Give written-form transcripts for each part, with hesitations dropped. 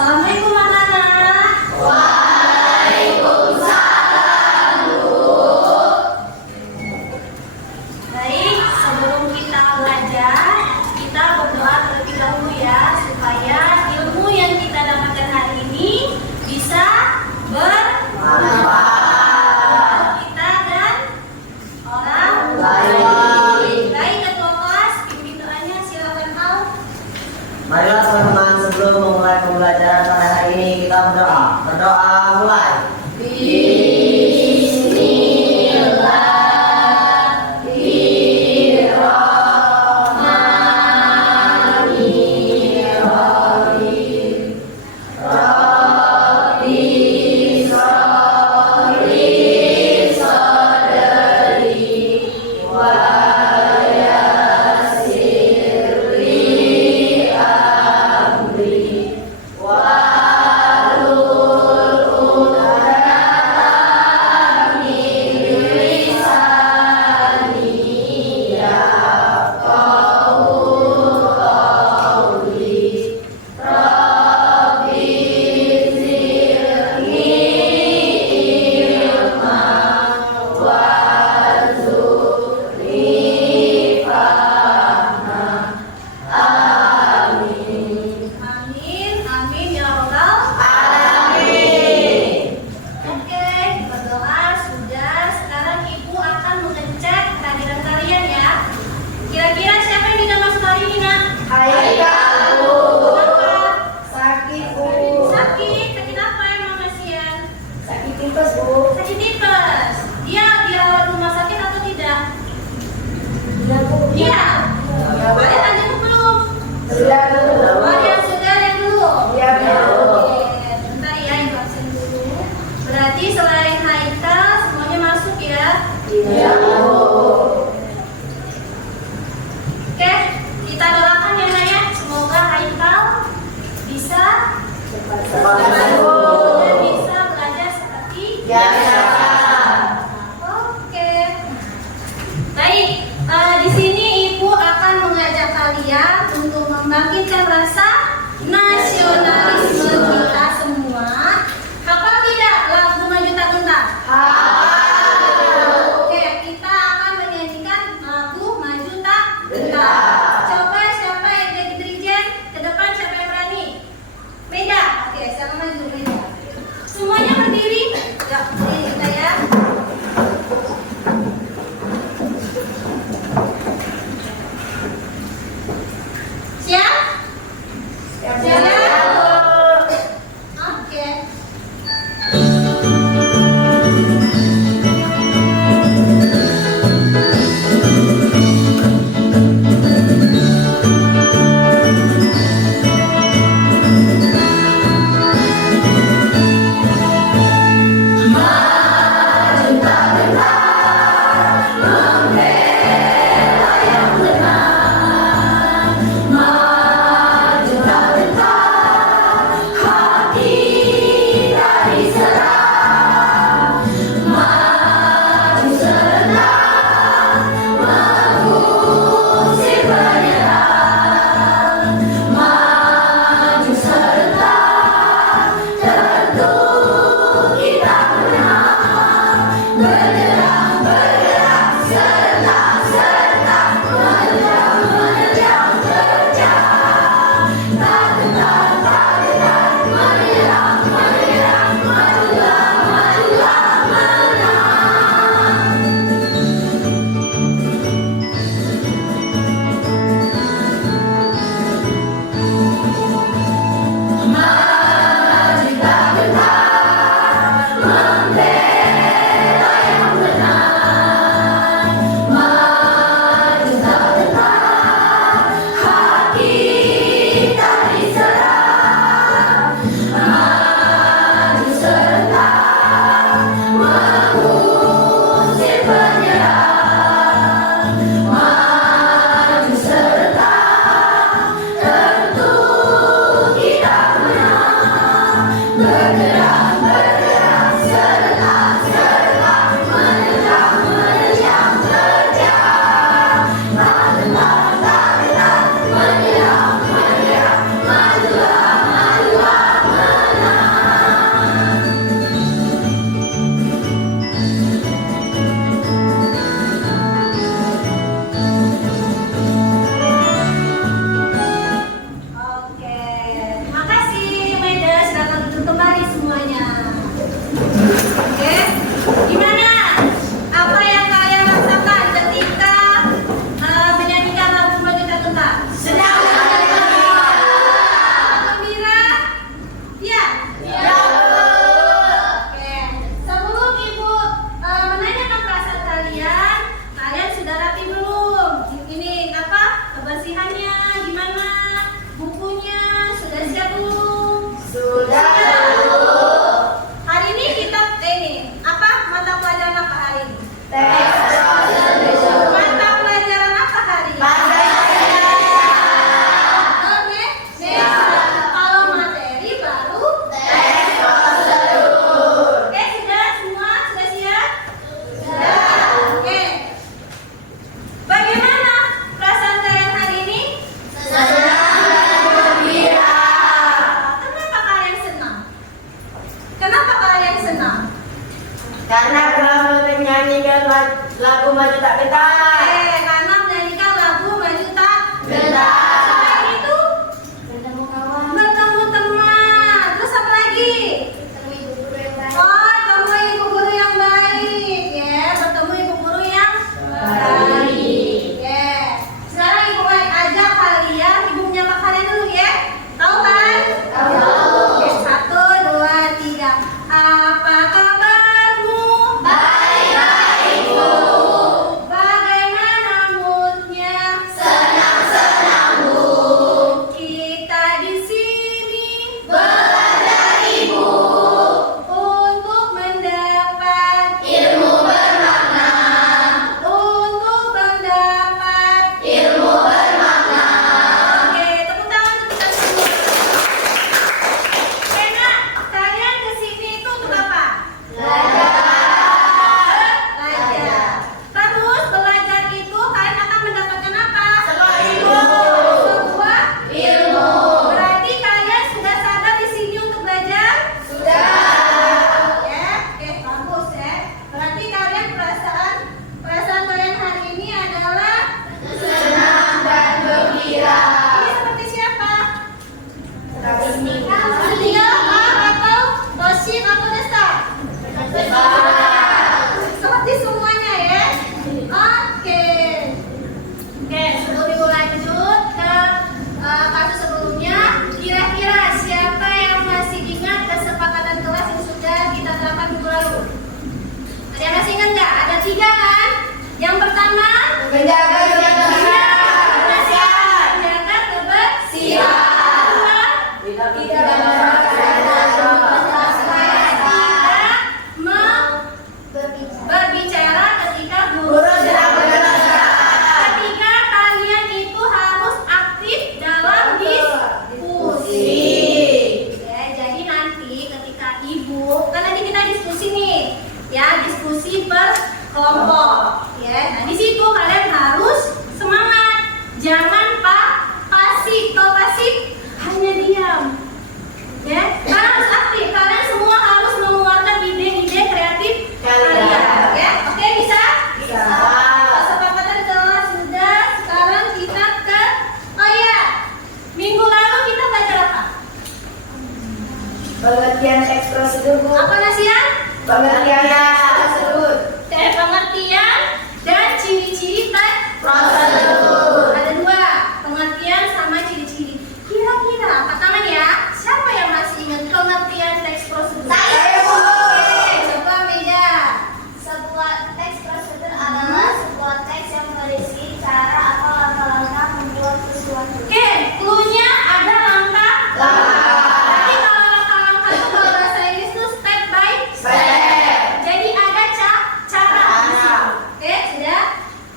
Assalamualaikum anak-anak. Waalaikumsalam, Bu. Baik, sebelum kita belajar, kita berdoa terlebih dahulu ya, supaya ilmu yang kita dapatkan hari ini bisa bermanfaat kita dan orang lain. Baik, ketua kelas, pimpin doanya, silakan kau. Marilah teman-teman, sebelum memulai pembelajaran pada hari ini kita berdoa. Berdoa mulai. Amin, amin ya Rabbal alamin. Oke, berdoa sudah. Sekarang Ibu akan mengecek kehadiran kalian ya. Kira-kira siapa yang tidak masuk hari ini, Nak? Haikal, Bu. Kenapa? Sakit, Bu. Sakit. Sakit apa emang kasihan? Sakit tipes, Bu. Sakit tipes. Dia dirawat rumah sakit atau tidak? Iya, Bu. Iya. Ada tanya belum? Sudah, Bu. Ada yang sudah, ada yang belum? Iya, Bu. Oke, bentar ya, vaksin dulu. Berarti selain Haikal, semuanya masuk ya. Iya, Bu. Oke, kita doakan ya Nak ya. Semoga Haikal bisa Cepat Cepat sembuh. sembuh. dan bisa belajar seperti Biasa. Oke. Baik, di sini Ibu akan mengajak kalian untuk membangkitkan rasa nasionalisme kita semua. Hafal tidak lagu Maju Tak Gentar? Oke, kita akan menyanyikan lagu Maju Tak Gentar. Coba siapa yang jadi dirijen? Ke depan siapa yang berani? Meda. Oke, siapa maju Meda? Semuanya berdiri. Ya, berdiri kita ya. Siap? Siap, Bu. Siap? diam. Ya, kalian harus aktif. Kalian semua harus mengeluarkan ide-ide kreatif kalian. Ya, oke bisa? Bisa. Kesepakatan kelas sudah. Sekarang kita ke, oh ya, minggu lalu kita belajar apa? Pengertian teks prosedur, Bu. Apa Nasian? Pengertian teks prosedur. Pengertian dan ciri-ciri teks Prosedur. Ada dua, pengertian sama ciri-ciri. Kira-kira, angkat tangan ya. Siapa yang masih ingat pengertian teks prosedur? Saya, Bu. Oke, coba Meda. Sebuah teks prosedur adalah sebuah teks yang berisi cara atau langkah-langkah membuat sesuatu. Oke, clue-nya ada langkah. Tapi kalau langkah-langkah itu kalau bahasa Inggris itu step by Step. Jadi ada cara. Cara. Oke, sudah.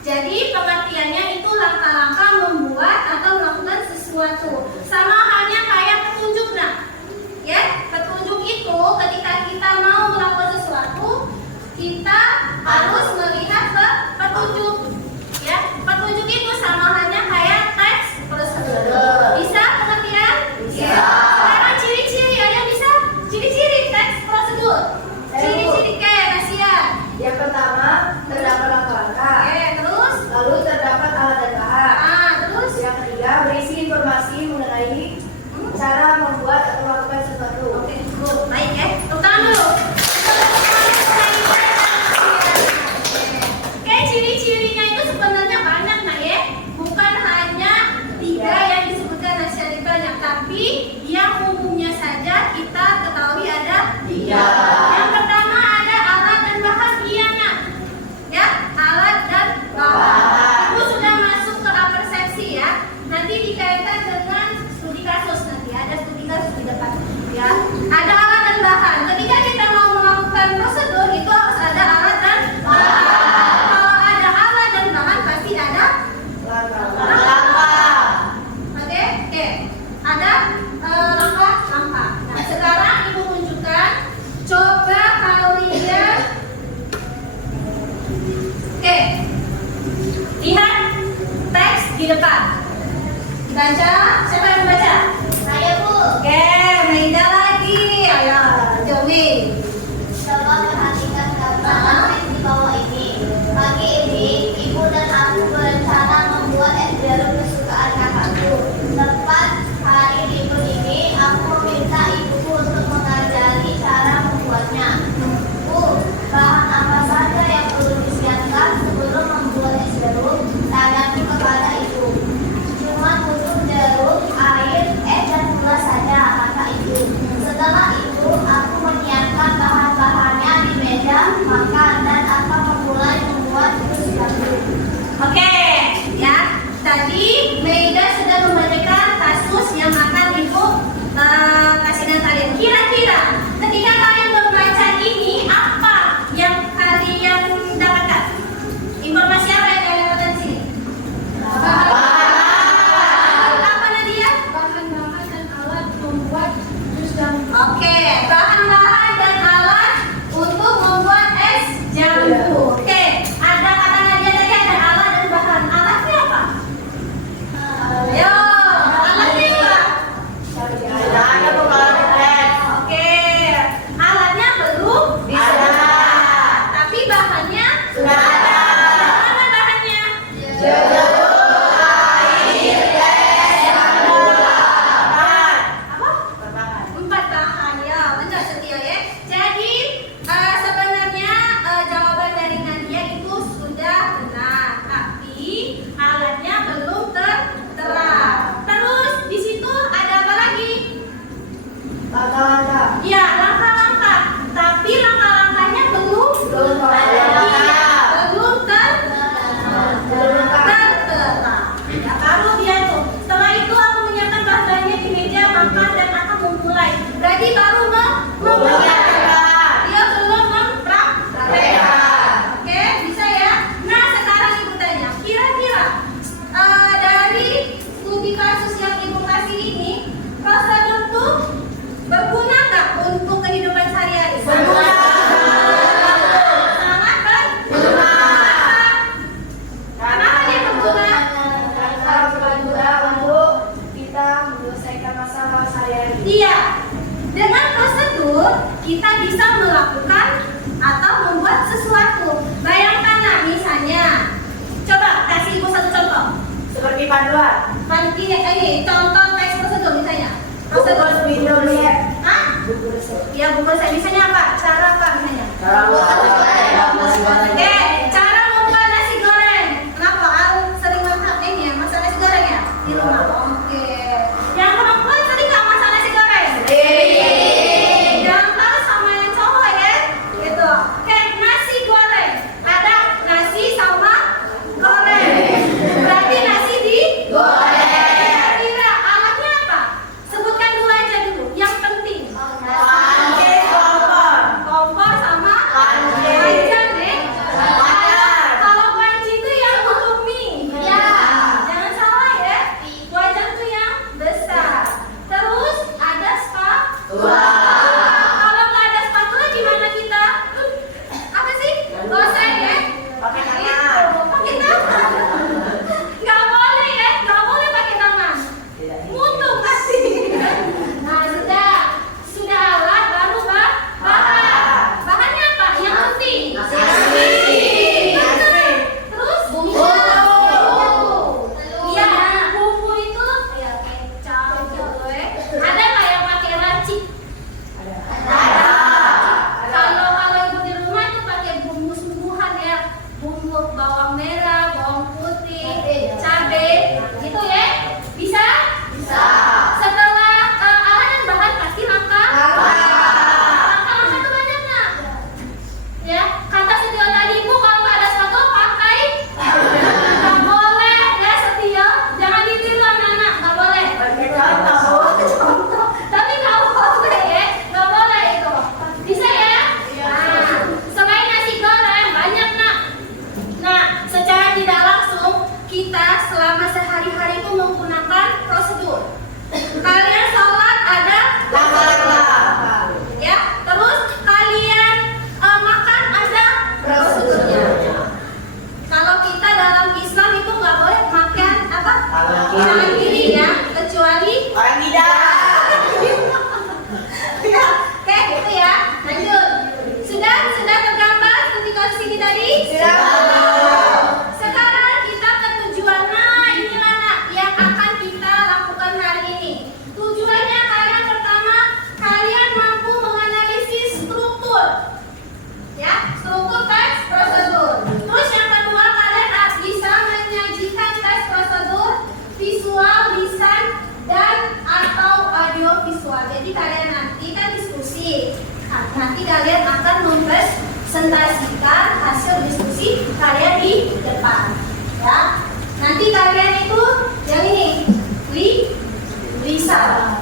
Jadi pengertiannya itu langkah-langkah membuat atau melakukan sesuatu. Sama halnya kayak petunjuk, nah. Ya, petunjuk itu ketika kita mau melakukan sesuatu, kita harus melihat ke petunjuk. Ya, petunjuk itu sama halnya kayak teks prosedur. Bisa pengertian? Bisa. Sekarang ciri-ciri, ada yang bisa? Ciri-ciri teks prosedur. Ciri-ciri kayak Nasian. Yang pertama, terdapat langkah-langkah. Oke, terus? Lalu terdapat alat dan bahan. Terus? Yang ketiga, berisi informasi mengenai cara membuat atau melakukan sesuatu. Oke, cukup. Baik ya. Tepuk tangan dulu. Oke, ciri-cirinya itu sebenarnya banyak nah ya. Bukan hanya 3 yang disebutkan Nasian itu banyak, tapi yang umumnya saja kita ketahui ada 3. Yang pertama ada alat dan bahan, iya nah. Ya, alat dan bahan. Itu sudah masuk ke persepsi ya. Nanti dikaitkan dengan studi kasus nanti ada studi kasus di depan. Ya, ada alat dan bahan. Ketika kita mau melakukan prosedur itu harus ada alat dan bahan. Kalau ada alat dan bahan pasti ada Langkah. Oke, oke. Ada langkah-langkah. Nah, sekarang Ibu tunjukkan. Coba kalian. Oke. Lihat teks di depan. Baca. Siapa yang baca? Saya, Bu. Oke, Maida lagi. Ayo, Jomi. Coba perhatikan gambar teks di bawah ini. Pagi ini, Ibu dan aku berencana membuat es jeruk kesukaan kakakku. Tepat hari libur ini, aku meminta ibuku untuk mengajari cara membuatnya. Bu, bahan apa saja yang perlu disiapkan sebelum membuat es jeruk? Tanyaku kepada ibu. Cuma butuh jeruk, Iya. Dengan prosedur kita bisa melakukan atau membuat sesuatu. Bayangkan nak, misalnya, coba kasih ibu satu contoh. Seperti panduan. Ini contoh teks prosedur misalnya. Prosedur minum resep. Hah? Buku resep. Ya buku saya misalnya apa? Cara apa misalnya? Cara buat nasi goreng. Oke, cara membuat nasi goreng. Kenapa? Aku sering masak ini ya, masak nasi goreng ya di rumah. Oke. Yang perempuan sering nggak masak nasi goreng? Yang tahu sama yang cowok ya, gitu. Oke, nasi goreng. Ada nasi sama goreng. Berarti nasi digoreng. Kira-kira alatnya apa? Sebutkan dua aja dulu. Yang penting. Panci, kompor. Kompor sama Panci. wajan ya. Wajan. Kalau panci itu yang untuk mie. Ya. Jangan salah ya. Wajan itu yang besar. Terus ada spatula. Kalau nggak ada spatula gimana kita? Apa sih? Goseng ya? Pakai tangan. Itu, pakai tangan. Nggak boleh ya, nggak boleh pakai tangan. Muntung pasti. Nah sudah alat baru bahan. Bahannya apa? Yang penting. Nasi. Betul. Terus bumbu. Iya, bumbu itu ya kecap gitu ya. Ada nggak yang pakai racik? Kalau ibu di rumah itu pakai bumbu sungguhan ya, bumbu bawang merah, bawang putih, cabai, gitu ya. Bisa? Bisa. Setelah alat dan bahan pasti langkah. Langkah itu banyak nggak? Ya, kata Setio tadi ibu kalau nggak ada spatula pakai. Nggak boleh ya Setio, jangan ditiru anak-anak, nggak boleh. Pakai contoh. Tapi nggak boleh ya, nggak boleh itu. Bisa ya? Nah, selain nasi goreng banyak nak. Nah, secara tidak langsung kita selama sehari-hari itu menggunakan prosedur. Kalian sholat ada ya, terus kalian makan ada prosedurnya. Kalau kita dalam Islam itu nggak boleh makan apa? Tangan kiri ya, kecuali Orang tidak. ya, oke gitu ya. Lanjut. Sudah tergambar ketika sini tadi? Sekarang kita ke tujuan. Nah, inilah nak yang akan kita lakukan hari ini. Tujuannya kalian pertama, kalian mampu menganalisis struktur. Ya, struktur teks prosedur. Terus yang kedua, kalian bisa menyajikan teks prosedur visual, lisan, dan atau audio visual. Jadi kalian nanti kan diskusi. Nah, nanti kalian akan mempresentasikan hasil diskusi kalian di depan. Ya. Nanti kalian itu yang ini lisan.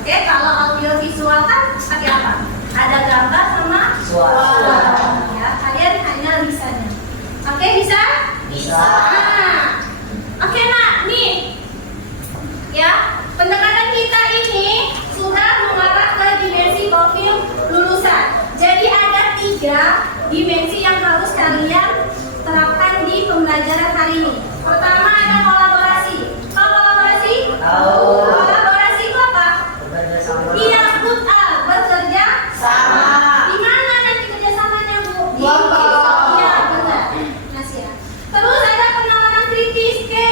Oke, kalau audio visual kan pakai apa? Ada gambar sama Suara. Ya, kalian hanya lisannya. Oke, bisa? Bisa. Nah, oke nak, nih. Ya, pendekatan kita ini sudah mengarah ke dimensi profil lulusan. Jadi ada 3 dimensi yang harus kalian terapkan di pembelajaran hari ini. Pertama ada kolaborasi. Tahu kolaborasi? Tahu. Kolaborasi itu apa? Bekerja sama. Iya, betul. Bekerja Sama. di mana nanti kerjasamanya Bu? Di Kelompok. Iya, benar. Masih ya. Terus ada penalaran kritis, ke?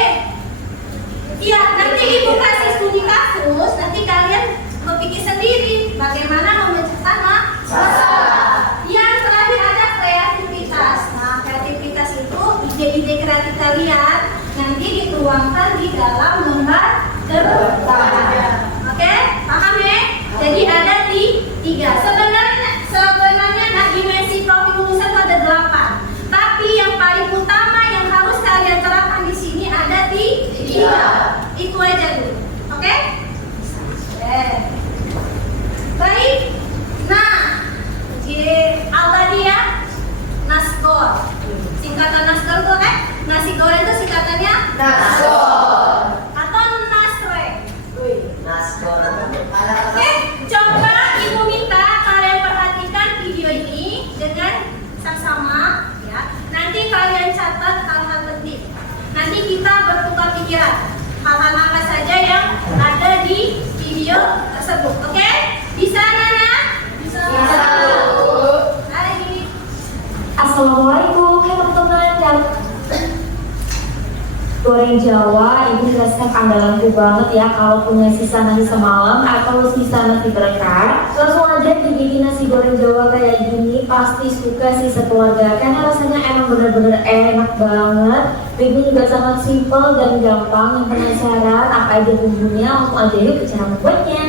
Iya, nanti ibu kasih studi kasus, nanti kalian berpikir sendiri bagaimana memecahkan masalah. Yang terakhir ada kreativitas. Nah, kreativitas itu ide-ide kreatif kalian nanti dituangkan di dalam lembar debat. Oke, paham ya? Jadi ada 3. Sebenarnya nah, dimensi profil lulusan itu ada 8. Tapi yang paling utama yang harus kalian terapkan di sini ada 3. Itu aja dulu. Oke? Baik. Nah, tadi ya Nasgor. Singkatan Nasgor itu nasi goreng itu singkatannya Nasgor. atau Nasre. Nasgor. Oke, coba ibu minta kalian perhatikan video ini dengan saksama ya. Nanti kalian catat hal-hal penting. Nanti kita bertukar pikiran. Hal-hal apa saja yang ada di video video tersebut. Oke? Bisa Nana? Bisa. Hari. Assalamualaikum, hai teman-teman. Goreng Jawa ini resep andalanku banget ya. Kalau punya sisa nasi semalam atau sisa nasi berkar, langsung aja dibikin nasi goreng Jawa kayak gini. Pasti suka sih sekeluarga karena rasanya emang bener-bener enak banget. Bikin juga sangat simple dan gampang. Yang penasaran apa aja bumbunya, langsung aja yuk ke cara membuatnya.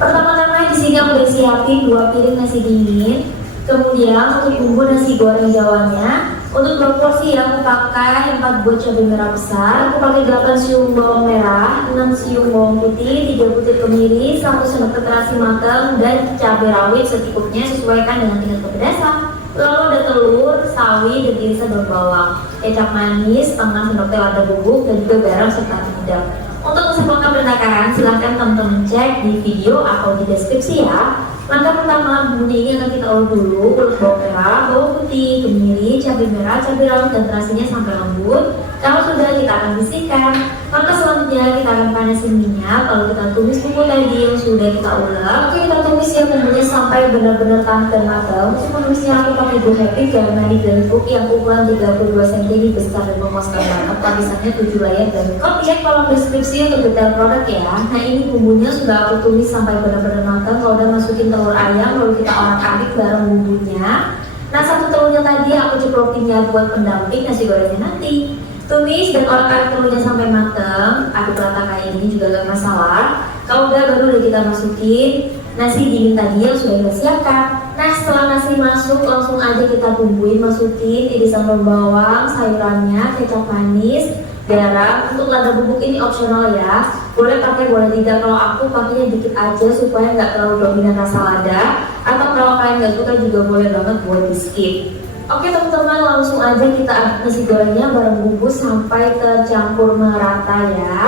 Pertama-tama di sini aku udah siapin 2 piring nasi dingin. Kemudian untuk bumbu nasi goreng Jawanya, untuk proporsi aku pakai 4 buah cabai merah besar, aku pakai 8 siung bawang merah, 6 siung bawang putih, 3 butir kemiri, 1 sendok teh terasi matang, dan cabai rawit secukupnya sesuaikan dengan tingkat kepedasan. Lalu ada telur, sawi, dan irisan daun bawang, kecap manis, setengah sendok teh lada bubuk, dan juga garam serta penyedap. Untuk resep lengkap dan takaran silahkan teman-teman cek di video atau di deskripsi ya. Langkah pertama, bumbunya ini akan kita ulek dulu. Ulek bawang merah, bawang putih, kemiri, cabai merah, cabai rawit, dan terasinya sampai lembut. Kalau sudah, kita akan bersihkan. Langkah selanjutnya kita akan panasin minyak. Lalu kita tumis bumbu tadi yang sudah kita ulek. Oke, kita tumis ya bumbunya sampai benar-benar tahan dan matang. Untuk menumisnya aku pakai Go Happy Garmani Blendbook yang ukuran 32 cm besar dan memuaskan banget. Lapisannya 7 layer dan kau cek kolom deskripsi untuk detail produk ya. Nah ini bumbunya sudah aku tumis sampai benar-benar matang. Kalau udah masukin telur ayam, lalu kita orak-arik bareng bumbunya. Nah 1 telurnya tadi aku ceplokin ya buat pendamping nasi gorengnya nanti. Tumis dan orak-arik telurnya sampai matang. Aduk rata kayak ini juga gak masalah. Kalau udah, baru kita masukin nasi dingin tadi yang sudah kita siapkan. Nah setelah nasi masuk, langsung aja kita bumbuin, masukin irisan daun bawang, sayurannya, kecap manis, garam. Untuk lada bubuk ini opsional ya, boleh pakai boleh tidak. Kalau aku pakainya dikit aja supaya nggak terlalu dominan rasa lada, atau kalau kalian nggak suka juga boleh banget buat di skip. Oke teman-teman, langsung aja kita aduk nasi gorengnya bareng bumbu sampai tercampur merata ya.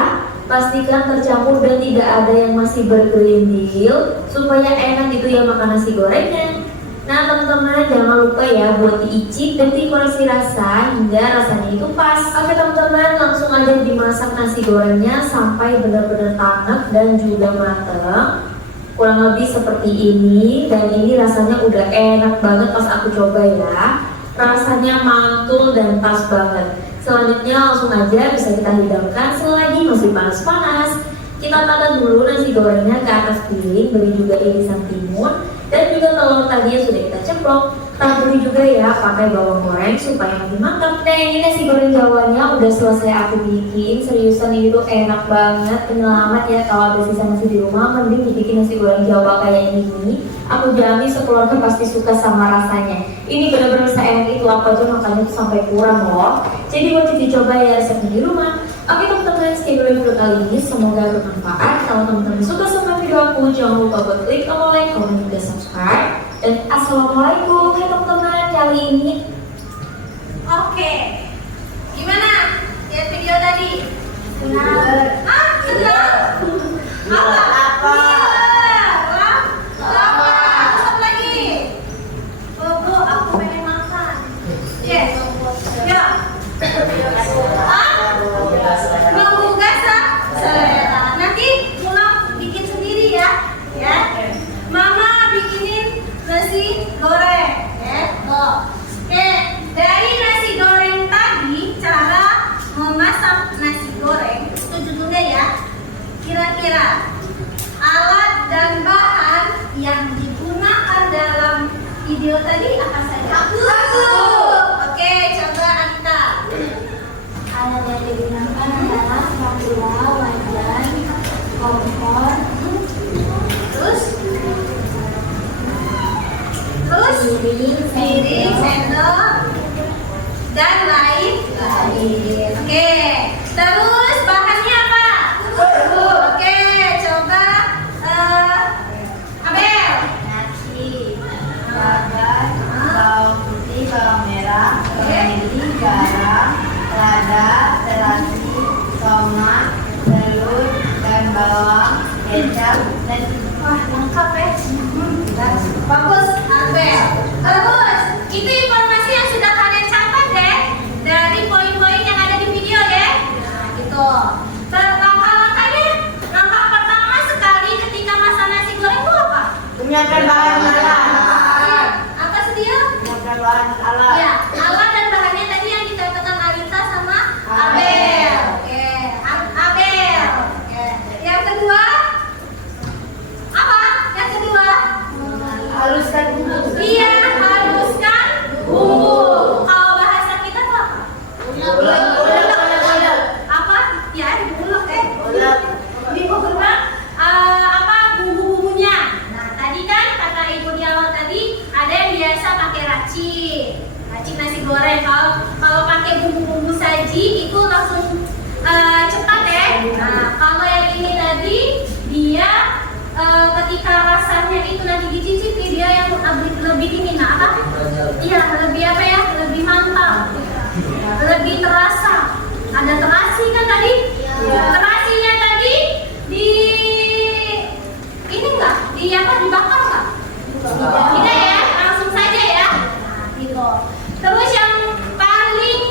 Pastikan tercampur dan tidak ada yang masih bergerindil supaya enak gitu ya makan nasi gorengnya. Nah teman-teman, jangan lupa ya buat diicip dan dikoreksi rasa hingga rasanya itu pas. Oke teman-teman, langsung aja dimasak nasi gorengnya sampai benar-benar tanak dan juga matang. Kurang lebih seperti ini, dan ini rasanya udah enak banget pas aku coba ya. Rasanya mantul dan pas banget. Selanjutnya langsung aja bisa kita hidangkan selagi masih panas-panas. Kita tata dulu nasi gorengnya ke atas piring, beri juga irisan timun dan juga telur tadi yang sudah kita ceplok. Taburi juga ya pakai bawang goreng supaya lebih mantap. Nah ini nasi goreng Jawanya udah selesai aku bikin. Seriusan ini tuh enak banget, penyelamat ya. Kalau ada sisa nasi di rumah, mending dibikin nasi goreng Jawa kayak ini. Aku jamin sekeluarga pasti suka sama rasanya. Ini benar-benar seenak itu, apa aja makannya tuh sampai kurang loh. Jadi wajib dicoba ya resepnya di rumah. Oke teman-teman, sekian dulu video kali ini. Semoga bermanfaat. Kalau teman-teman suka sama video aku, jangan lupa buat klik tombol like, komen, dan subscribe. Dan assalamualaikum, hai teman-teman kali ini. Oke. Gimana? Lihat video tadi? Senang. Senang. Apa? Lama. Masuk lagi. Bu, aku pengen makan. Yes. Ya. Menggugah selera. Nanti pulang bikin sendiri ya. Ya. Mama bikinin nasi goreng, ya. Oke, dari nasi goreng tadi, cara memasak nasi goreng itu judulnya ya. Kira-kira alat dan bahan yang digunakan dalam video tadi apa saja? Satu. Oke, coba Anita. Alat yang digunakan adalah spatula, wajan, kompor, Terus piring, sendok, dan lain. Oke, terus bahannya apa? Oke, coba Abel. Nasi, wajan, bawang putih, bawang merah, kemiri, garam, lada, terasi, tomat, telur, dan bawang, kecap, dan Wah, lengkap ya. Bagus, Abel. Terus, itu informasi yang sudah kalian catat deh dari poin-poin yang ada di video ya. Nah, gitu. Langkah-langkahnya, langkah Menyiapkan bahan alat. Apa sedia? Menyiapkan bahan alat. Ya, alat dan bahannya tadi yang dikatakan Alita sama Abel. Oke, Abel. Oke. Yang kedua apa? Yang kedua? Haluskan bumbu. Iya, haluskan bumbu. Kalau bahasa kita tuh apa? Ulek. Apa? Ya, diulek Ulek. diulek. Apa bumbu-bumbunya? Nah, tadi kan kata ibu di awal tadi ada yang biasa pakai racik nasi goreng. Kalau pakai bumbu-bumbu saji itu langsung cepat ya. Nah, kalau yang ini tadi dia ketika rasanya itu nanti dicicipi dia yang lebih ini. Nah, apa? Iya, lebih apa ya? Lebih mantap, lebih terasa. Ada terasi kan tadi? Terasinya tadi di ini enggak? Di apa? Dibakar enggak? Tidak ya, langsung saja ya. Nah, gitu. Terus yang paling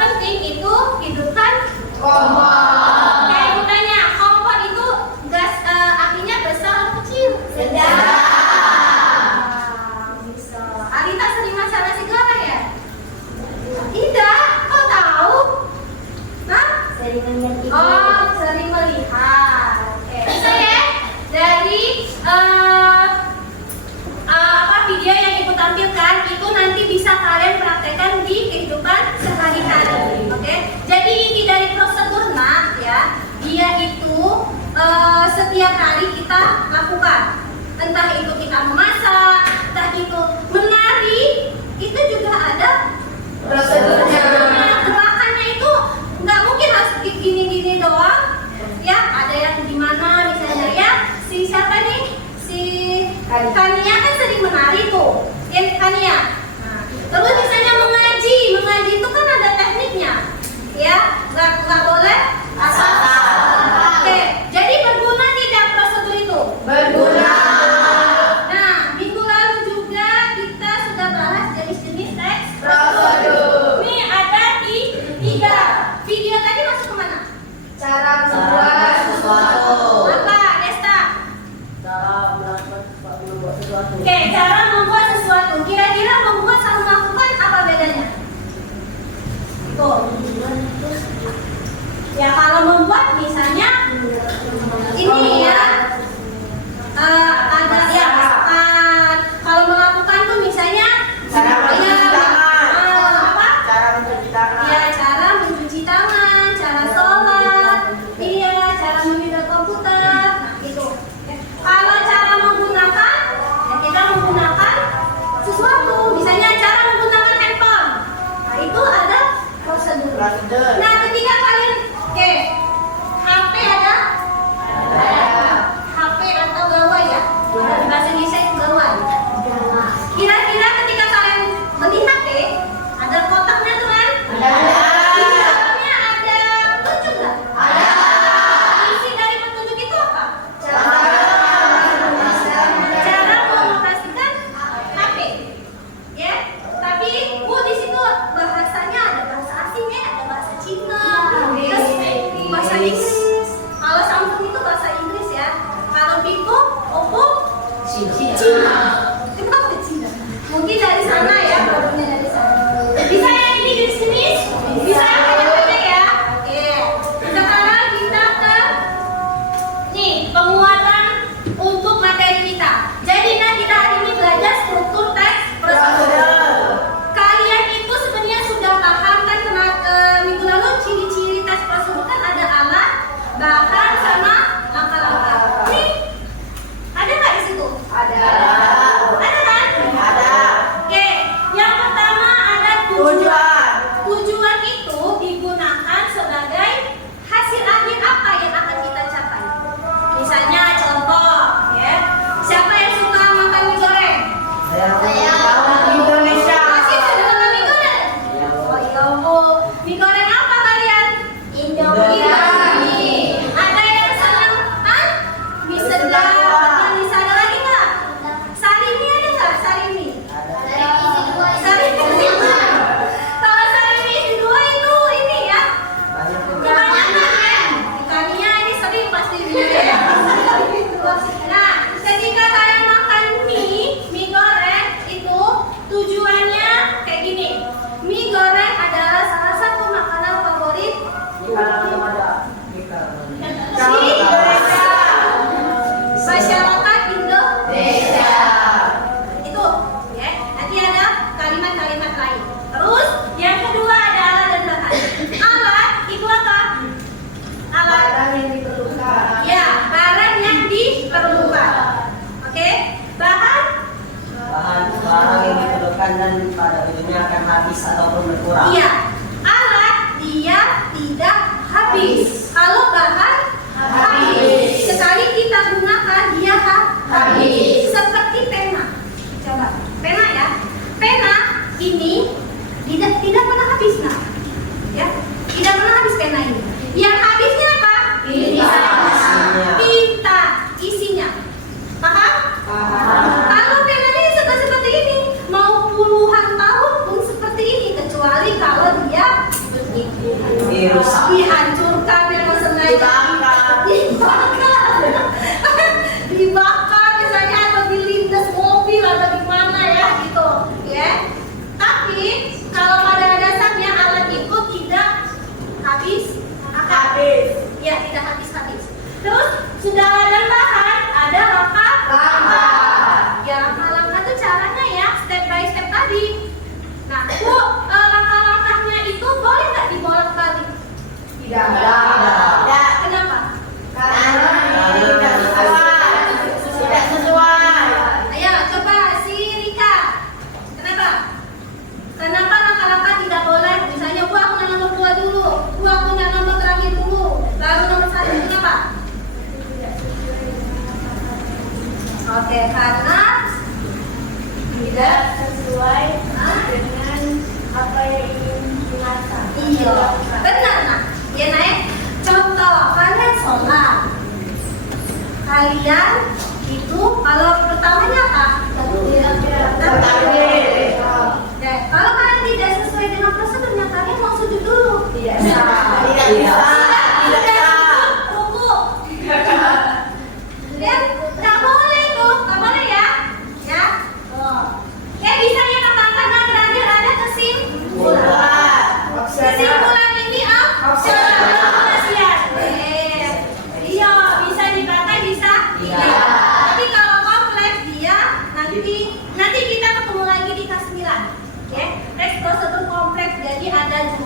penting itu hidupkan kompor. Kayak ibu tanya, kompor itu gas apinya besar atau kecil? Sedang. Bisa. Alita sering masak nasi goreng ya? Tidak. Kau tahu? Hah? Sering melihat ibu. Oh, sering melihat. Oke. Bisa ya? Dari apa video yang ibu tampilkan itu nanti bisa kalian praktekkan di kehidupan sehari-hari. Oke. Jadi inti dari prosedur nak ya, dia itu setiap hari kita lakukan. Entah itu kita memasak, entah itu menari, itu juga ada Prosedurnya. Gerakannya itu nggak mungkin harus gini-gini doang. Ya, ada yang gimana misalnya ya. Si siapa nih? Si Kania kan sering menari tuh. Ya, Kania. Nah, terus misalnya mengaji itu kan ada tekniknya. Ya, nggak boleh asal-asal. Oke, jadi berguna tidak prosedur itu? Berguna. Nah, dibutuhkan dan pada ujungnya akan habis ataupun berkurang. Iya, alat dia tidak habis. Kalau bahan habis. Sekali kita gunakan dia habis. Seperti pena. Coba, pena ya. Pena ini tidak pernah habis, nah. Ya, tidak pernah habis pena ini. Yang habisnya apa? Tinta isinya. Paham? Kalau penanya seperti ini, mau puluhan tahun pun seperti ini, kecuali kalau dia Dirusak. dihancurkan yang sengaja dibakar misalnya, atau dilindas mobil atau gimana ya gitu ya. Tapi kalau pada dasarnya alat itu tidak habis. Ya, tidak habis. Terus sudah ada bahan, ada langkah. Ya, langkah-langkah itu caranya ya step by step tadi. Nah, Bu, langkah-langkahnya itu boleh nggak dibolak-balik? Tidak. Kenapa? Tidak sesuai. Ayo coba si Rika. Kenapa langkah-langkah tidak boleh? Misalnya Bu, aku nomor 2 dulu, Bu, aku nomor terakhir dulu, baru nomor 1. Kenapa? Oke, karena Tidak sesuai dengan apa yang ingin dilakukan. iya, benar nak. Ya naik. Contoh, kalian sholat. Kalian itu kalau pertamanya apa? Takbir. Ya, kalau kalian tidak sesuai dengan prosedurnya, kalian mau sujud dulu. Tidak. Ruku. Dan nggak boleh tuh, nggak boleh ya. Ya. Ya bisa ya karena berakhir ada kesimpulan ini iya, bisa dibaca bisa tidak. Tapi kalau kompleks dia nanti kita ketemu lagi di kelas 9 ya. Teks prosedur kompleks, jadi ada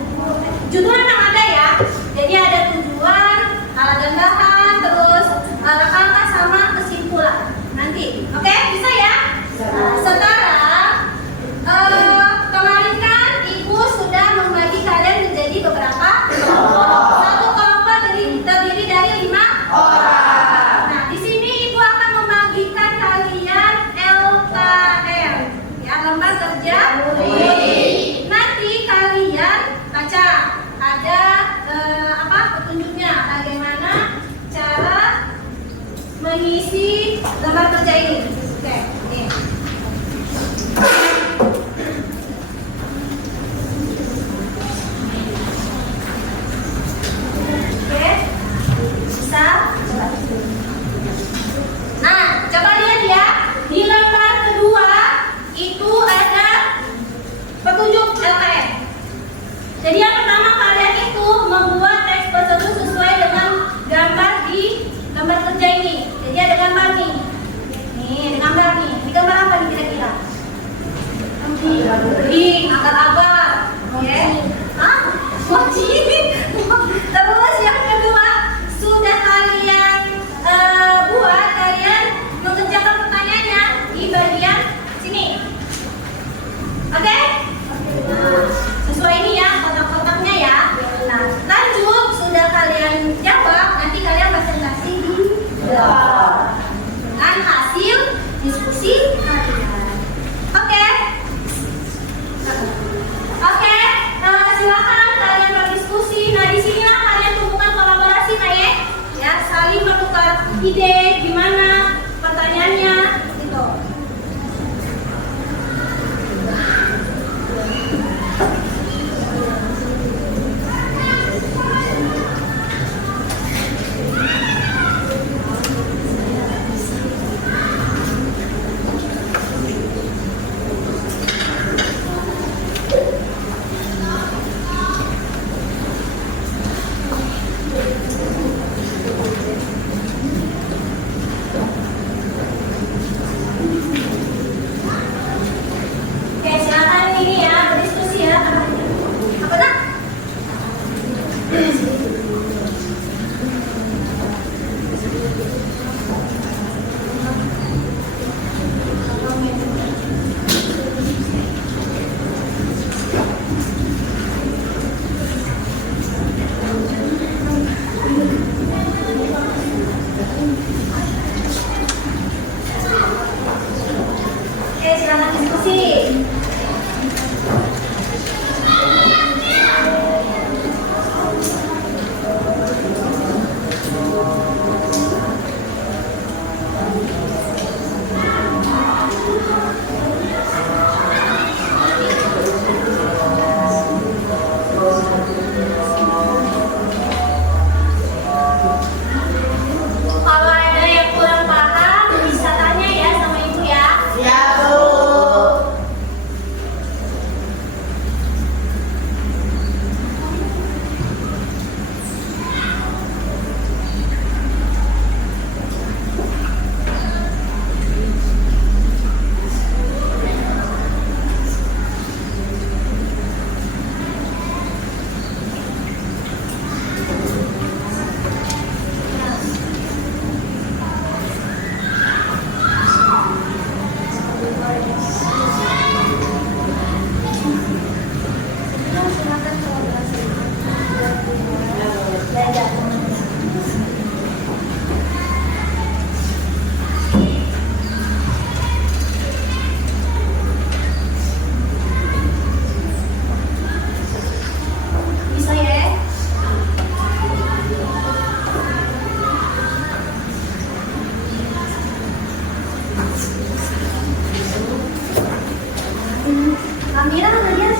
judul memang ada ya. Jadi ada tujuan, alat dan bahan, terus langkah sama kesimpulan nanti. Oke, bisa ya? Sekarang kemarin kan Ibu sudah membagi kalian menjadi beberapa kelompok. Satu kelompok terdiri dari 5 orang. Nah, di sini Ibu akan membagikan kalian LKM, ya, lembar kerja murid. Nanti kalian baca, ada petunjuknya bagaimana cara mengisi lembar kerja ini. Oke, ini. Oke, bisa. Nah, coba lihat ya. Di lembar kedua itu ada petunjuk LKM. Jadi yang pertama kalian itu membuat teks prosedur sesuai dengan gambar di lembar kerja ini. Jadi ada gambar nih. Nih, ada gambar nih. Ini gambar apa nih kira-kira? Di agar-agar. Oke. Hah? Mochi. Terus yang kedua, sudah kalian buat, kalian mengerjakan pertanyaannya di bagian sini. Oke? Sesuai ini ya, kotak-kotaknya ya. Nah, lanjut, sudah kalian jawab, nanti kalian presentasi di dengan hasil diskusi kalian. Oke? Oke, silakan kalian berdiskusi. Nah, di sinilah kalian tumbuhkan kolaborasi, ya, saling bertukar ide, gimana pertanyaannya, gitu.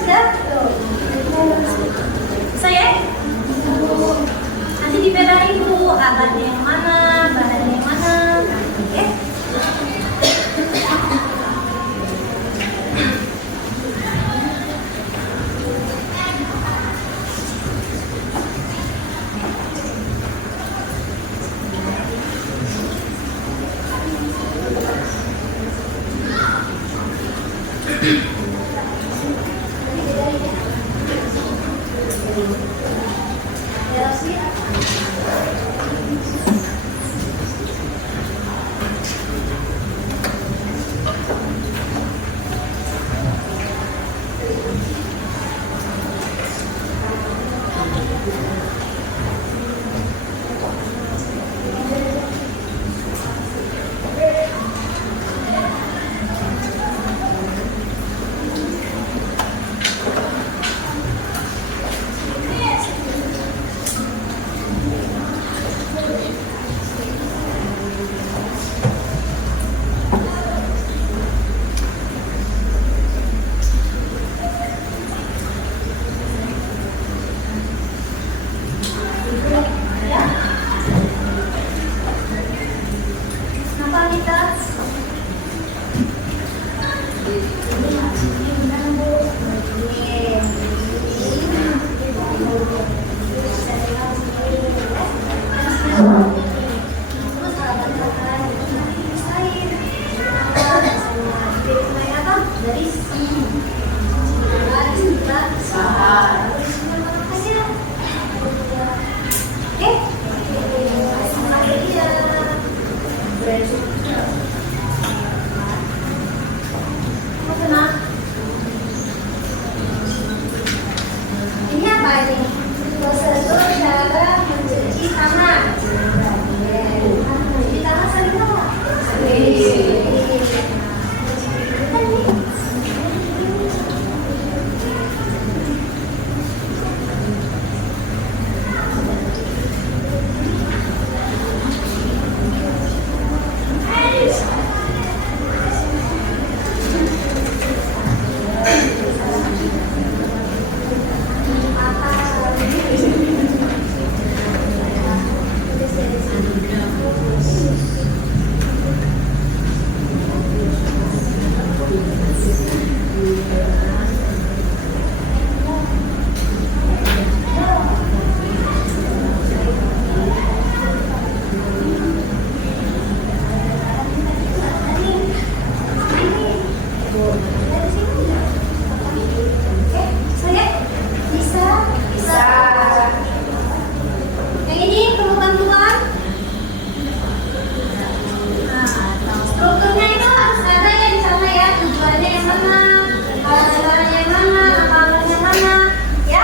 sudah? Saya? Nanti dibedain Bu, abadnya yang mana, badannya yang mana. Oke? Ini apa ini? Prosedur cara mencuci tangan. Mencuci tangan sering nggak? Yang ini perlu bantuan? Strukturnya itu harus ada ya di sana ya. Tujuannya yang mana, alat-alatnya yang mana, apa-apanya yang mana, ya?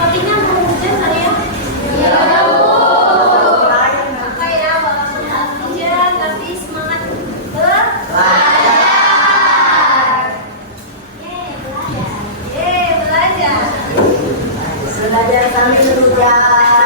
Sepertinya mau hujan kali ya? Iya, Bu. Apa ya, walaupun hujan, tapi semangat belajar. Belajar. Belajar sambil hujan.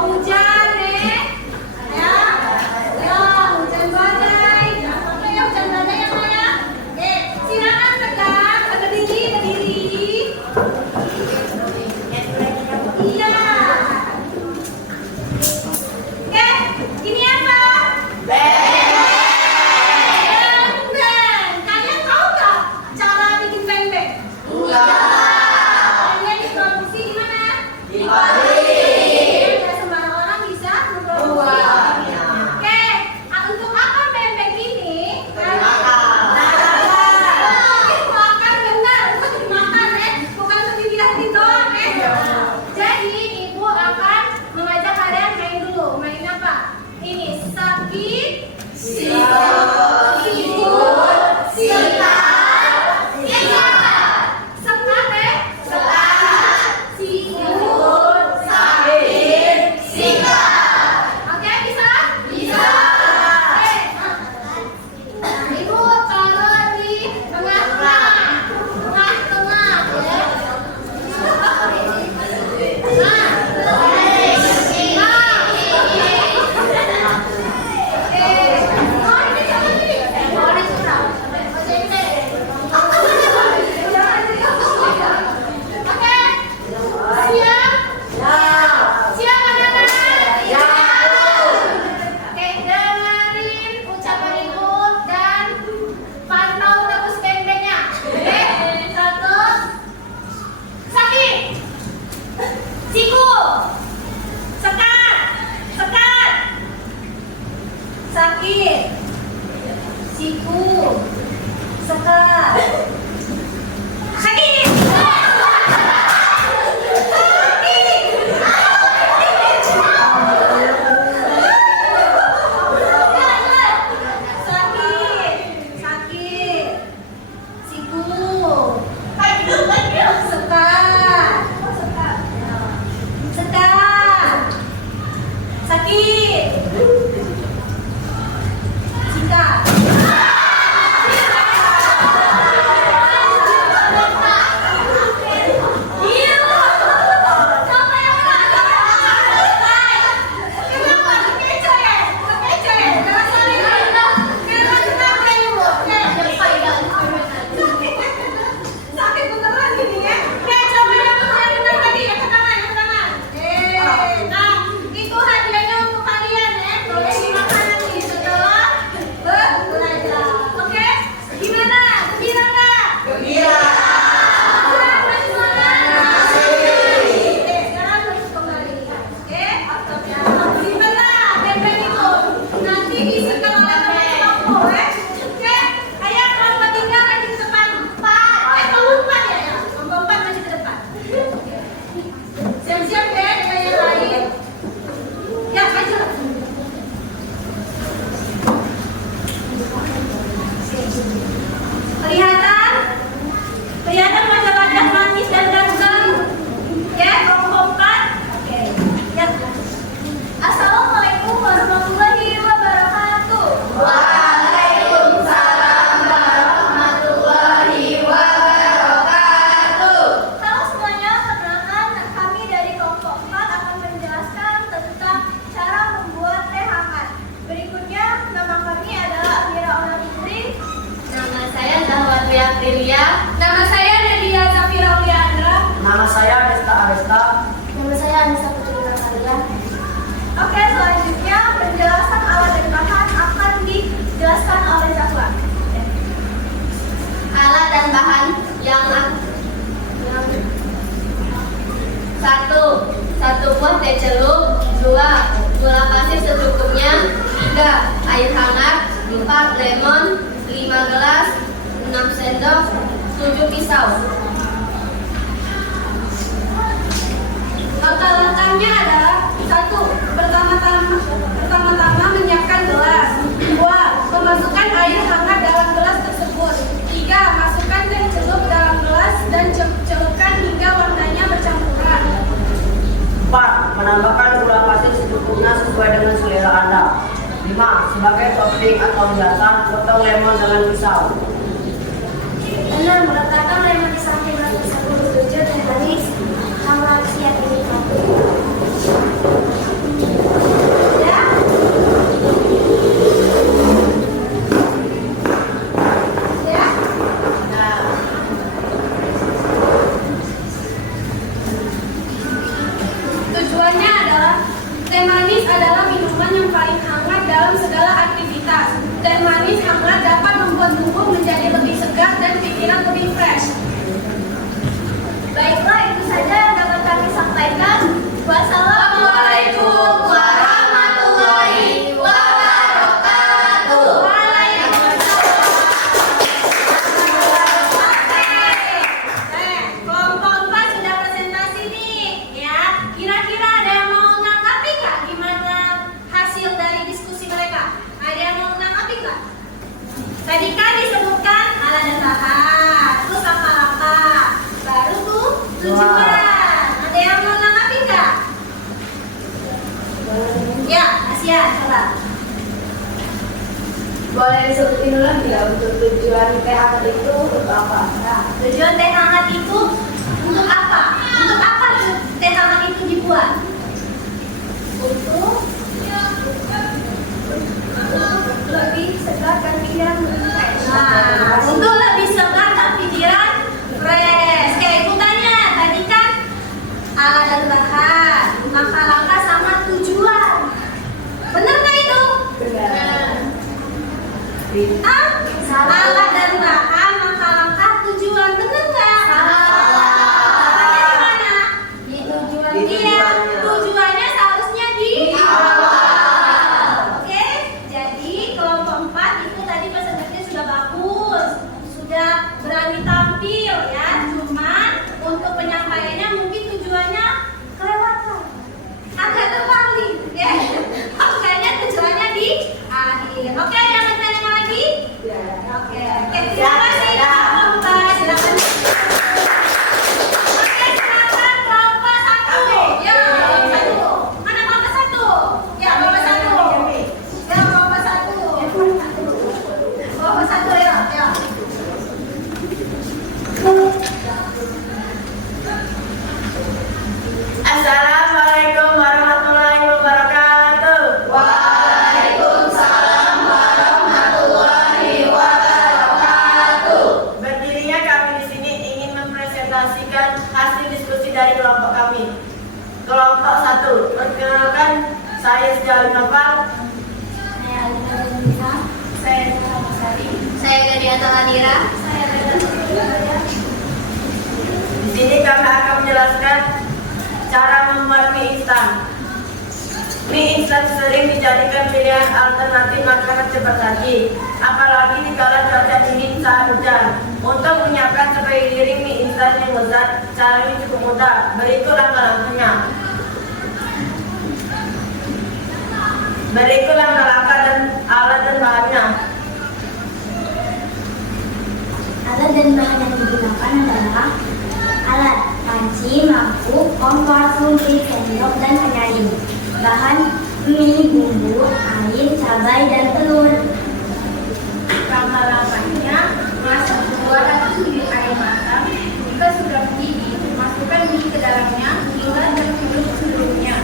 hujan nih. Ya. Ya, hujan badai. Oke, ya hujan badai ya, Maya. Oke, silakan tegak, berdiri, berdiri. Iya. Oke, ini apa? Beng-beng. Kalian tahu nggak cara bikin beng-beng? Kalian diproduksi di mana? Di pabrik. Tidak sembarang orang bisa memproduksi. Oke, untuk apa beng-beng ini? Makan benar, untuk dimakan ya, bukan untuk dilihatin doang ya. Jadi ibu akan mengajak kalian main dulu. Main apa? Ini sakit, sikut, sekat ya, sikut, oke bisa? Oke. Nah, ibu taruh di tengah-tengah ya. Oke, dengerin ucapan ibu dan pantau terus beng-bengnya. Oke, 1, sakit, siku, sekat, sakit, siku, sekat, sakit. Sakit, siku, sekat, sakit, sikat. Sakit beneran ini ya. Oke, coba yang benar tadi yang ke kanan. Nah, itu hadiahnya untuk kalian ya. Boleh dimakan nanti setelah berbelanja. Oke, gimana? Gembira nggak? Masih semangat? Oke, sekarang terus kembali. Oke, gimana? Beng-beng itu nanti diisikan oleh teman-temanmu ya. Oke, ayah kalau tinggal nanti di depan 4. Kelompok 4 ya. Kelompok 4 masih ke depan. Siap-siap ya dengan yang lain. Ya, maju. Kelihatan wajah-wajah manis dan ganteng. Ya, kelompok 4. Oke. Ya. Assalamualaikum warahmatullahi wabarakatuh. Halo semuanya, perkenalkan kami dari kelompok 4 akan menjelaskan tentang cara membuat teh hangat. Berikutnya, nama kami adalah Amira Ona Putri. Nama saya Zahwa Dwi Aprilia. Nama saya Nadia Zafira Uliandra. Nama saya Desta Aresta. Nama saya Anissa Putri Natalia. Oke, selanjutnya penjelasan alat dan bahan akan dijelaskan oleh Zahwa. Alat dan bahan yang satu buah teh celup, 2 gula pasir secukupnya, 3 air hangat, 4 lemon, 5 gelas, 6 sendok, 7 pisau. Langkah-langkahnya adalah 1. Pertama-tama menyiapkan gelas. 2. Memasukkan air hangat dalam gelas tersebut. 3. Masukkan teh celup dalam gelas dan celupkan hingga warnanya bercampuran. 4. Menambahkan gula pasir secukupnya sesuai dengan selera Anda. 5. Sebagai topping atau hiasan, potong lemon dengan pisau. 6. Meletakkan lemon di samping gelas tersebut. 7. Teh manis. Sama siap ini. ini lagi ya untuk tujuan teh hangat itu untuk apa? Nah, tujuan teh hangat itu untuk apa? Untuk apa tuh teh hangat itu dibuat? Untuk lebih segar dan pikiran fresh. Nah, untuk lebih segar dan pikiran fresh. Kayak ikutannya tadi kan alat dan bahan, langkah-langkah sama tujuan. Bener nggak itu? Benar. Alat dan bahan, langkah-langkah tujuan. Bener nggak? Caranya gimana? Di tujuan. Iya, tujuannya seharusnya di awal. Oke, jadi kelompok 4 itu tadi pesertanya sudah bagus, sudah berani tampil ya. Cuman untuk penyampaiannya mungkin tujuannya kelewatan, agak terbalik ya. Makanya tujuannya di akhir. Oke, ada yang bertanya lagi? Oke, terima kasih kelompok 4. Silakan. Oke, silakan kelompok 1. Ya, kelompok 1. Mana kelompok 1? Ya, kelompok 1. Ya, kelompok 1. Kelompok 1 ya, ya. Assalamualaikum warahmatullahi wabarakatuh. Waalaikumsalam warahmatullahi wabarakatuh. Berdirinya kami di sini ingin mempresentasikan hasil diskusi dari kelompok kami. Kelompok 1, perkenalkan saya Sejali Noval. Saya Alina Zanisa. Saya Nurul Sari. Saya Gadianta Ladira. Saya Gadianta. Di sini kami akan menjelaskan cara membuat mie instan. Mie instan sering dijadikan pilihan alternatif makanan cepat saji, apalagi di kala cuaca dingin saat hujan. Untuk menyiapkan sepiring mie instan yang lezat, caranya cukup mudah. Berikut langkah-langkahnya. Berikut langkah-langkah dan alat dan bahannya. Alat dan bahan yang digunakan adalah alat panci, mangkuk, kompor, sumpit, sendok, dan penyaring. Bahan mie, bumbu, air, cabai, dan telur. Langkah-langkahnya, masak 200 ml air matang. Jika sudah mendidih, masukkan mie ke dalamnya hingga tertutup seluruhnya.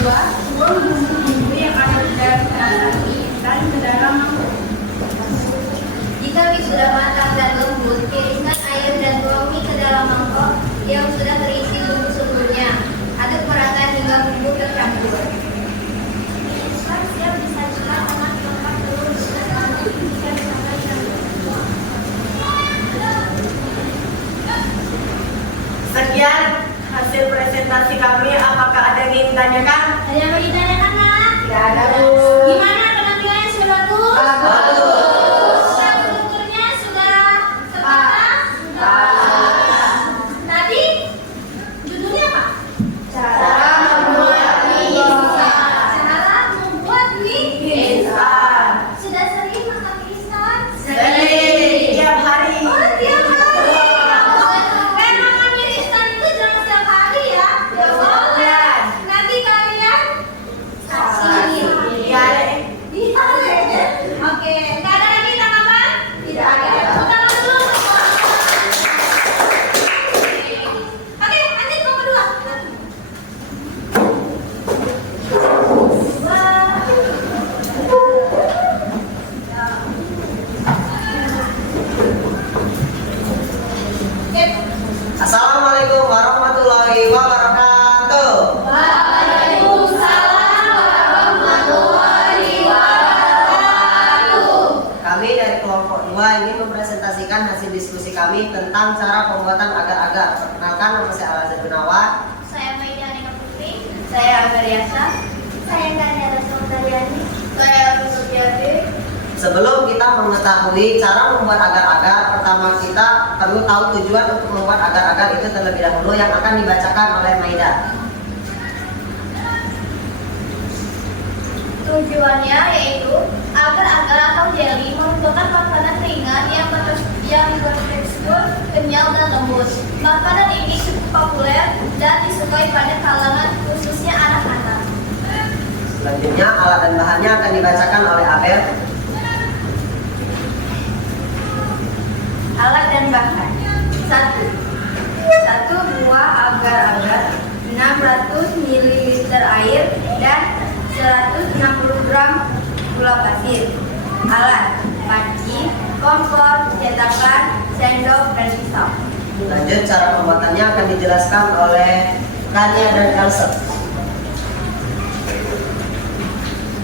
2. Tuang bumbu-bumbu yang ada di dalam kemasan mie instan ke dalam mangkuk. Jika mie sudah matang dan lembut, tiriskan air dan tuang mie ke dalam mangkok yang sudah terisi bumbu seluruhnya. Aduk merata hingga bumbu tercampur. Siap disajikan dengan lengkap telur dan ikan sampai campur. Sekian hasil presentasi kami. Apakah ada yang ingin ditanyakan? Ada yang mau ditanyakan nggak? Tidak ada, Bu. Gimana penampilannya sudah bagus? Bagus. Strukturnya sudah tertata? Tadi judulnya apa? Cara membuat mie instan. Cara membuat mie. Instan. Sudah sering makan mie instan? Sering. Tiap hari. Oh, tiap hari. Makan mie instan itu jangan setiap hari ya. Ya, boleh. Nanti kalian saksi. Iya. Iya. Oke, nggak ada lagi tanggapan? Tidak ada. Utama dulu. Oke, lanjut ke kedua. Assalamualaikum warahmatullahi wabarakatuh. Waalaikumsalam warahmatullahi wabarakatuh. Kami dari kelompok 2 ingin mempresentasikan hasil diskusi kami tentang cara pembuatan agar-agar. Perkenalkan, nama saya Al-Azhar Gunawan. Saya Maida Nina Putri. Saya Agariasa. Saya Daniela Saudariani. Saya Suciati. Sebelum kita mengetahui cara membuat agar-agar, pertama kita perlu tahu tujuan untuk membuat agar-agar itu terlebih dahulu yang akan dibacakan oleh Maida. Tujuannya yaitu agar-agar atau jelly merupakan makanan ringan yang bertekstur kenyal dan lembut. Makanan ini cukup populer dan disukai pada kalangan khususnya anak-anak. Selanjutnya alat dan bahannya akan dibacakan oleh Abel. Alat dan bahan. 1 buah agar-agar, 600 ml air, dan 160 gram gula pasir. Alat: panci, kompor, cetakan, sendok, dan pisau. Lanjut, cara pembuatannya akan dijelaskan oleh Tania dan Elsa.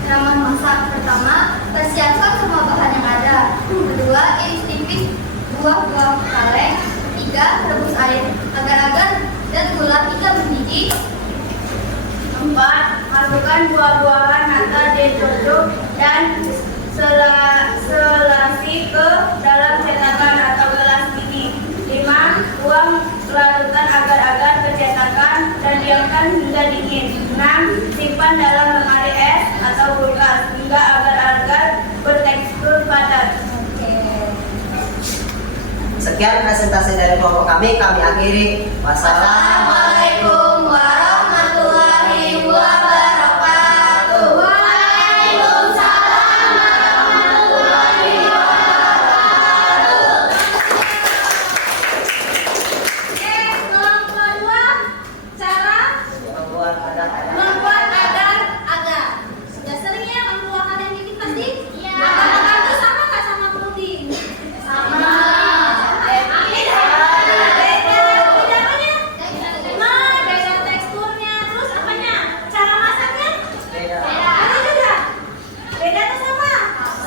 Cara memasak: pertama, persiapkan semua bahan yang ada. Kedua, iris tipis buah-buah kaleng. 3, rebus air agar-agar dan gula 3 mendidih. 4. Masukkan buah-buahan nata dendro dan selasi ke dalam cetakan atau gelas ini. 5. Tuang larutan agar-agar ke cetakan dan diamkan hingga dingin. 6. Simpan dalam lemari es atau kulkas hingga agar-agar bertekstur padat. Sekian presentasi dari kelompok kami akhiri. Wassalamualaikum warahmatullahi wabarakatuh. Waalaikumsalam warahmatullahi wabarakatuh. Oke, kelompok 2, cara Membuat agar-agar. membuat agar-agar. Sudah sering ya membuat yang bikin pasti? Iya. Agar-agar itu sama nggak sama puding? Sama. Beda teksturnya, terus apanya? Cara masaknya? Beda. Ada juga? Beda atau sama?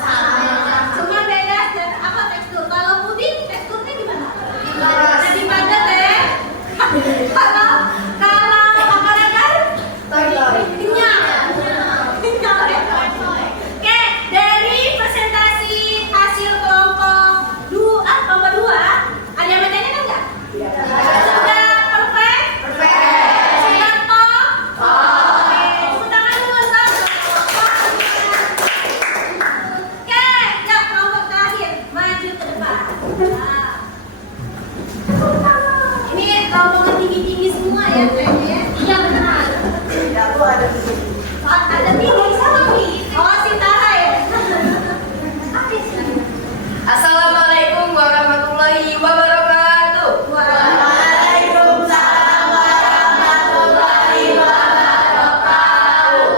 Sama. Cuma beda dan apa tekstur? Kalau puding teksturnya gimana? Dibalas. Jadi padat ya. Kalau agar-agar kenyang. Kenyang ya. Oke, dari presentasi hasil kelompok 2, ada yang bertanya kan enggak? Sudah perfect? Sudah top? Oke, tepuk tangan dulu, top. Oke, ya kelompok terakhir, maju ke depan. Nah. Ini kelompok yang tinggi-tinggi semua ya kayaknya ya? Iya benar. Ada tinggi sama nih. Oh, Sintara ya? Oke, silakan. Assalamualaikum warahmatullahi wabarakatuh. Waalaikumsalam warahmatullahi wabarakatuh.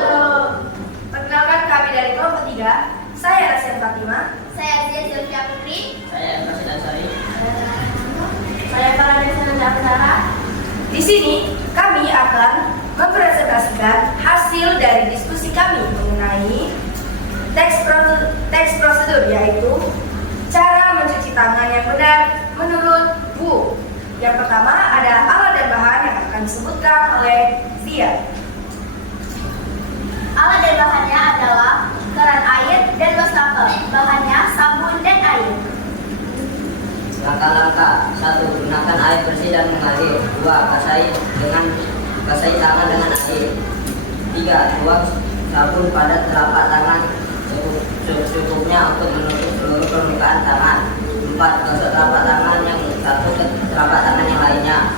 Perkenalkan, kami dari kelompok 3. Saya Rasyid Fatima. Saya Zia Sylvia Putri. Saya Masih Dasari. Saya Farah Desana. Di sini kami akan mempresentasikan hasil dari diskusi kami mengenai teks prosedur, yaitu cara mencuci tangan yang benar menurut Bu. Yang pertama ada alat dan bahan yang akan disebutkan oleh Zia. Alat dan bahannya adalah keran air dan wastafel. Bahannya sabun dan air. Langkah-langkah: 1. Gunakan air bersih dan mengalir. 2. Basahi tangan dengan air. 3. Tuang sabun pada telapak tangan secukupnya untuk menutup seluruh permukaan tangan. 4. Gosok telapak tangan yang satu ke telapak tangan yang lainnya.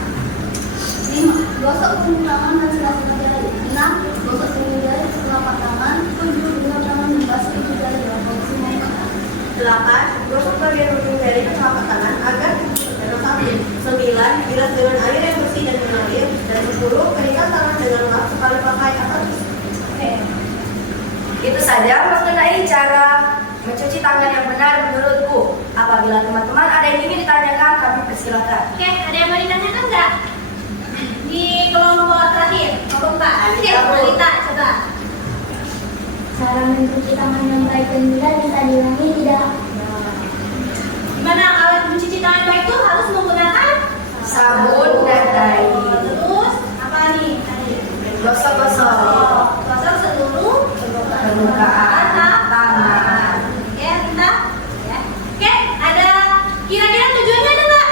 5. Gosok kuning tangan dan sela-sela jari. 6. Gosok kuning jari telapak tangan. 7. Dengan tangan membasuh ujung jari dalam posisi mengangkat. 8. Gosok bagian ujung jari ke telapak tangan agar tidak sabun. 9. Bilas dengan air yang bersih dan mengalir. Dan 10. Keringkan tangan dengan lap sekali pakai atau Oke. Itu saja mengenai cara mencuci tangan yang benar menurut Bu. Apabila teman-teman ada yang ingin ditanyakan, kami persilakan. Oke, ada yang mau ditanyakan nggak? Di kelompok terakhir, kelompok 4. Oke, Malita, coba. Cara mencuci tangan yang baik dan benar bisa diulangi tidak? Gimana alat mencuci tangan baik itu harus menggunakan Sabun dan air. Terus apa nih? Gosok-gosok Gosok seluruh permukaan tangan. Oke, kita. Ya. Oke, ada kira-kira tujuannya ada nggak?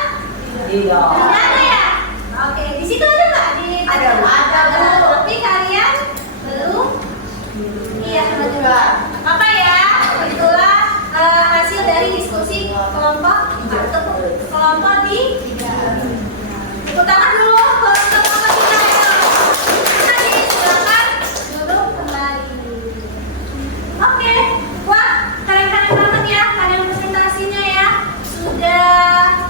Tidak. Tidak ada ya? Oke, di situ ada nggak? Ada, Bu. Tapi kalian belum? Iya, juga. Apa ya? Itulah hasil dari diskusi kelompok di 3. Tepuk tangan dulu buat kelompok 3 ya. Tadi silakan duduk kembali. Oke, wah keren-keren banget ya kalian presentasinya ya. Sudah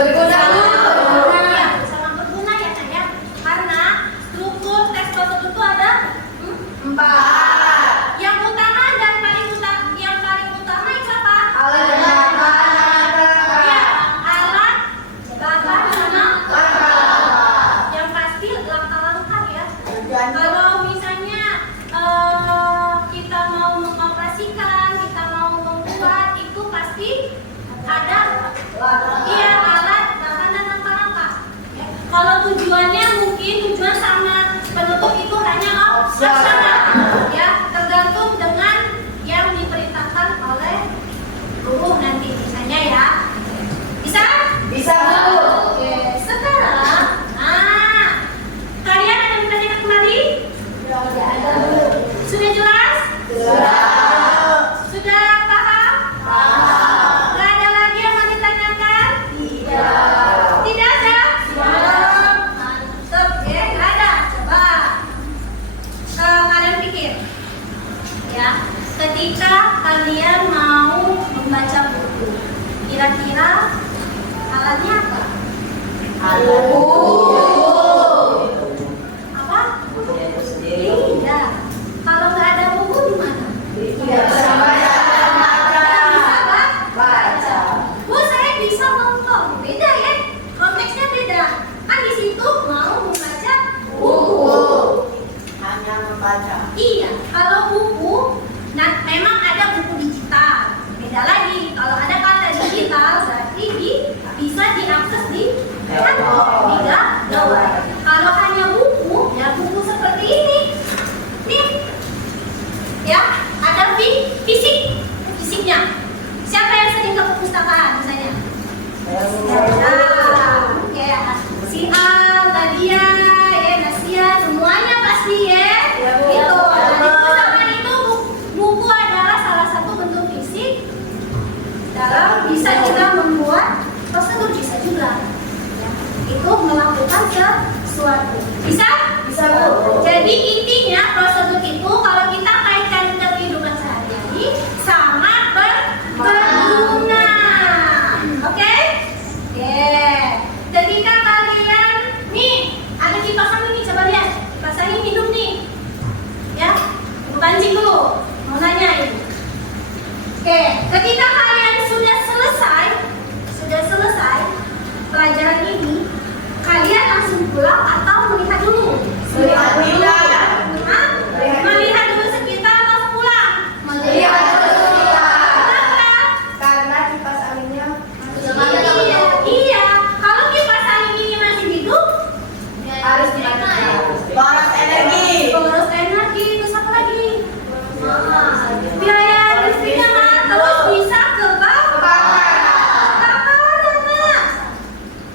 Berguna. Ya, sangat berguna ya Nak ya. Karena struktur teks tersebut itu ada 4. Yang utama dan paling utama itu apa? Alat dan bahan. Ya, alat, bahan sama yang pasti langkah-langkah ya. Kalau misalnya kita mau mengoperasikan, kita mau membuat, itu pasti ada alat, bahan dan langkah-langkah. Ya. Kalau tujuannya mungkin tujuan sama penutup itu hanya opsional. Ya, tergantung dengan yang diperintahkan oleh guru nanti misalnya ya. Bisa? Bisa, Bu. Oke, sekarang, kalian ada yang bertanya kembali? Sudah jelas? Sudah paham? Nggak ada lagi yang mau ditanyakan? Tidak ada? Mantap, ya, nggak ada. Coba kalian pikir, ya, ketika kalian mau membaca buku, kira-kira alatnya apa? Apa? Bukunya itu sendiri. Tidak. Kalau nggak ada buku gimana? Tidak bisa baca. Baca. Bu, saya bisa nonton. Beda ya, konteksnya beda. Kan di situ mau membaca buku. Hanya membaca. Iya, kalau buku, nah memang ada buku digital. Beda lagi. Kalau ada kata digital, berarti bisa diakses di handphone, di gawai. Kalau hanya buku, ya buku seperti ini. Nih, ya ada fisiknya. Siapa yang sering ke perpustakaan misalnya? Ya, si Al, Nadia, ya Nasia, semuanya pasti ya. Itu. Nah, di perpustakaan itu buku adalah salah satu bentuk fisik dalam bisa kita membuat prosedur, bisa juga. Ya, itu melakukan sesuatu. Bisa? Bisa, Bu. Jadi intinya prosedur itu kalau kita kaitkan ke kehidupan sehari-hari sangat berguna. Oke? Ketika kalian nih ada kipas angin nih, coba lihat kipas angin hidup nih. Ya, Ibu pancing dulu. Mau nanya ini. Oke, ketika kalian sudah selesai pelajaran ini, kalian langsung pulang atau melihat dulu? Melihat dulu. Hah? Melihat dulu sekitar atau pulang? Melihat dulu. Kenapa? Karena kipas anginnya Iya. Kalau kipas angin ini masih hidup, harus dipakai. Boros energi. boros energi, terus apa lagi? Biaya listriknya mah terus bisa kebakaran.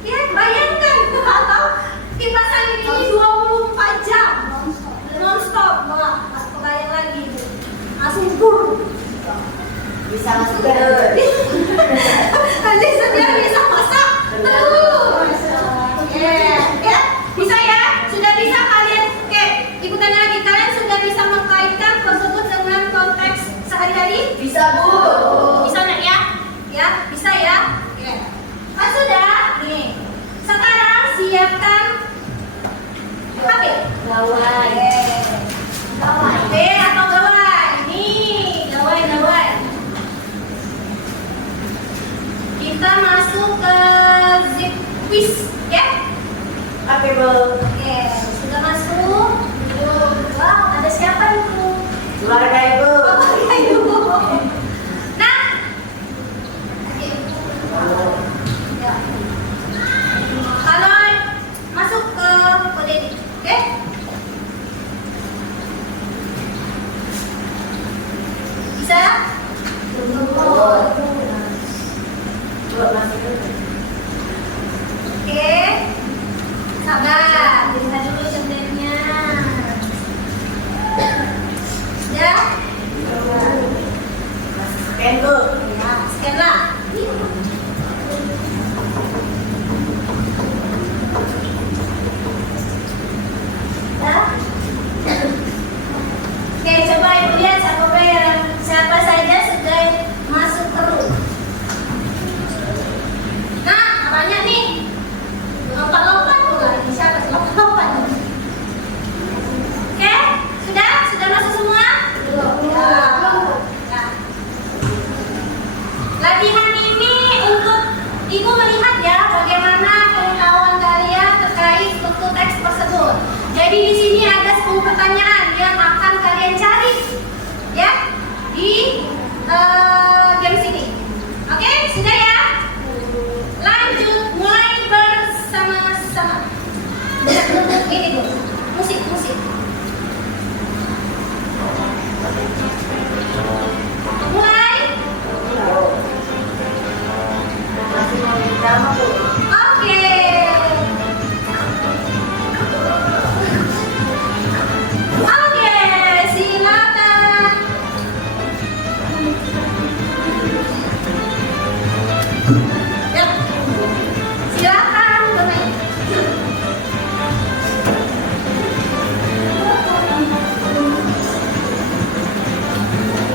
Ya, bayangkan kalau kipas angin ini 24 jam non-stop. Wah, kebayang lagi. Langsung bur. Bisa masuk telur. Nanti sedia bisa masak terus. Ya, bisa ya? Sudah bisa kalian? Oke, Ibu tanya lagi, kalian sudah bisa mengkaitkan tersebut dengan konteks sehari-hari? Bisa, Bu. Bisa nggak ya? Ya, bisa ya? Oke. Kan sudah? Nih. Sekarang siapkan HP. Gawai. HP atau gawai? Nih, gawai. Kita masuk ke zip quiz, ya? Oke, Bu. Oke, sudah masuk. Wow, ada siapa itu? Keluarga Ibu. Nah, ya. Kalau masuk ke kode ini, oke? Bisa? Oke, sabar, lihat dulu contohnya. Ya, Scan, Bu. ya, scan lah. Ya. Oke, coba Ibu lihat siapa saja sudah masuk terus. Nah, banyak nih. Latihan ini untuk Ibu melihat ya bagaimana pengetahuan kalian terkait struktur teks tersebut. Jadi di sini ada 10 pertanyaan yang akan kalian cari ya di game sini. Oke, sudah ya? Lanjut, mulai bersama-sama. Ini dulu, musik. Mulai. Masih mau drama Bu? Oke. Oke, silakan. Yap. Silakan bermain.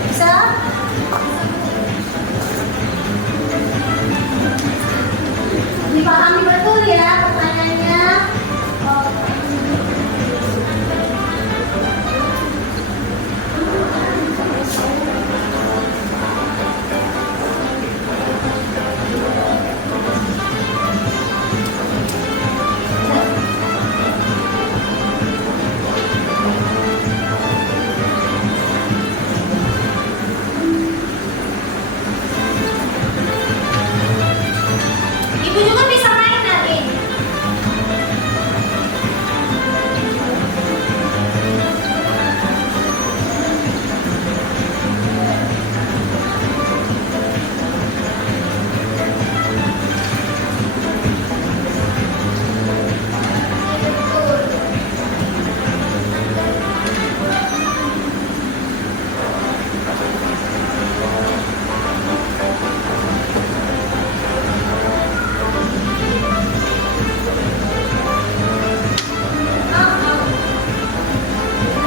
Bisa? Dipahami betul ya pertanyaannya. Ibu juga bisa main nanti.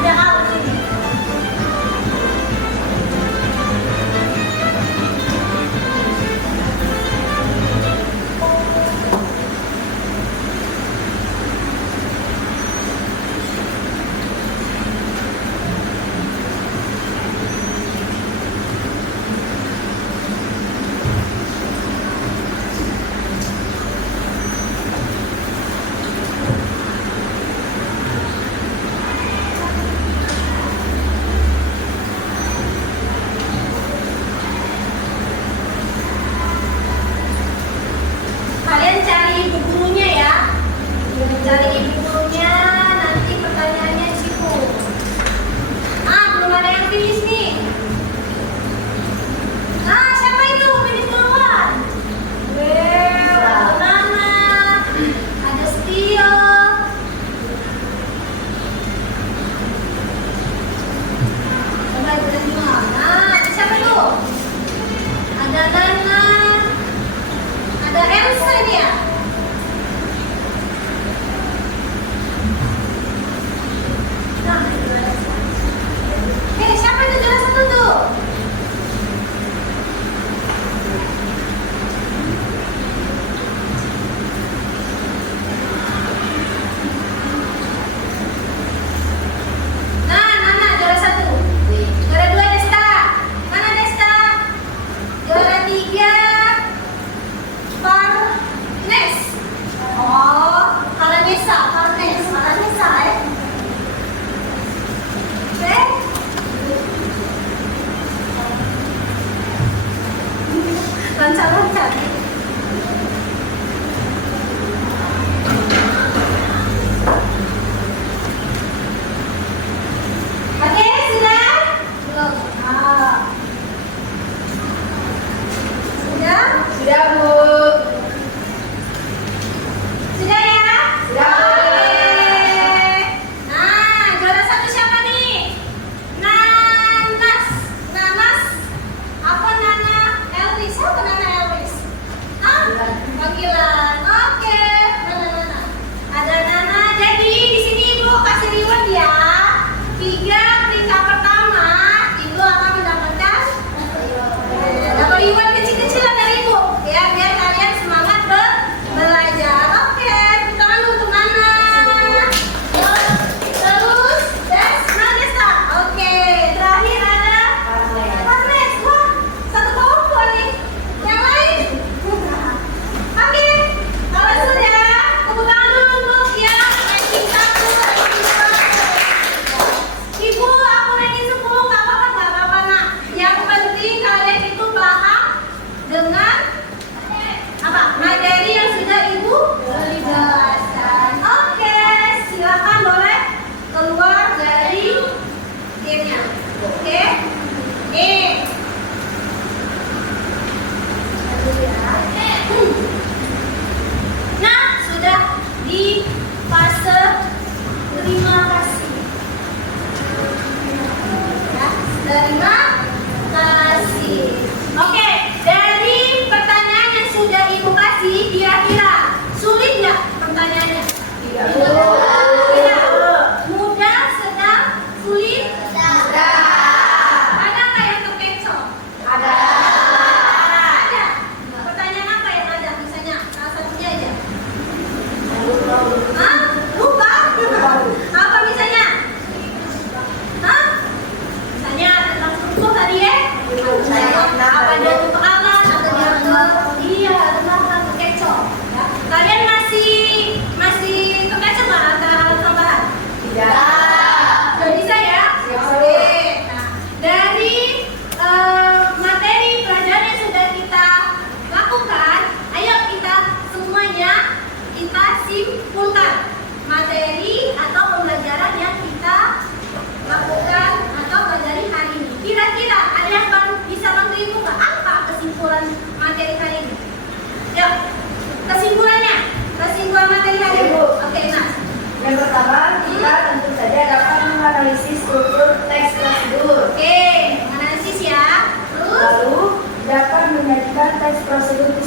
Ada hal sini. Kalian cari ibu gurunya ya. Cari ibu gurunya, nanti pertanyaannya di situ. Belum ada yang finish nih. Siapa itu? Finish duluan. Ada Nana, ada Stio. Coba ibu dan Juma. Siapa itu? Ada Nana. Ada Elsa ini ya? Nah, itu Elsa. Siapa itu juara 1 tuh? Nana juara 1. Juara 2 Desta. Mana Desta? Juara 3 Farnes. Farnesa ya. Oke. Lancar. Oke, sudah? Belum. Sudah? Sudah Bu. Sudah ya? Sudah. Oke. Juara 1 siapa nih? Nanas. Apa Nana Elvis? Siapa Nana Elvis? Panggilan. Oke. Nana. Ada Nana. Jadi di sini Ibu kasih reward ya. 3 peringkat pertama Ibu akan mendapatkan dapat reward kecil-kecilan dari Ibu. Ya, biar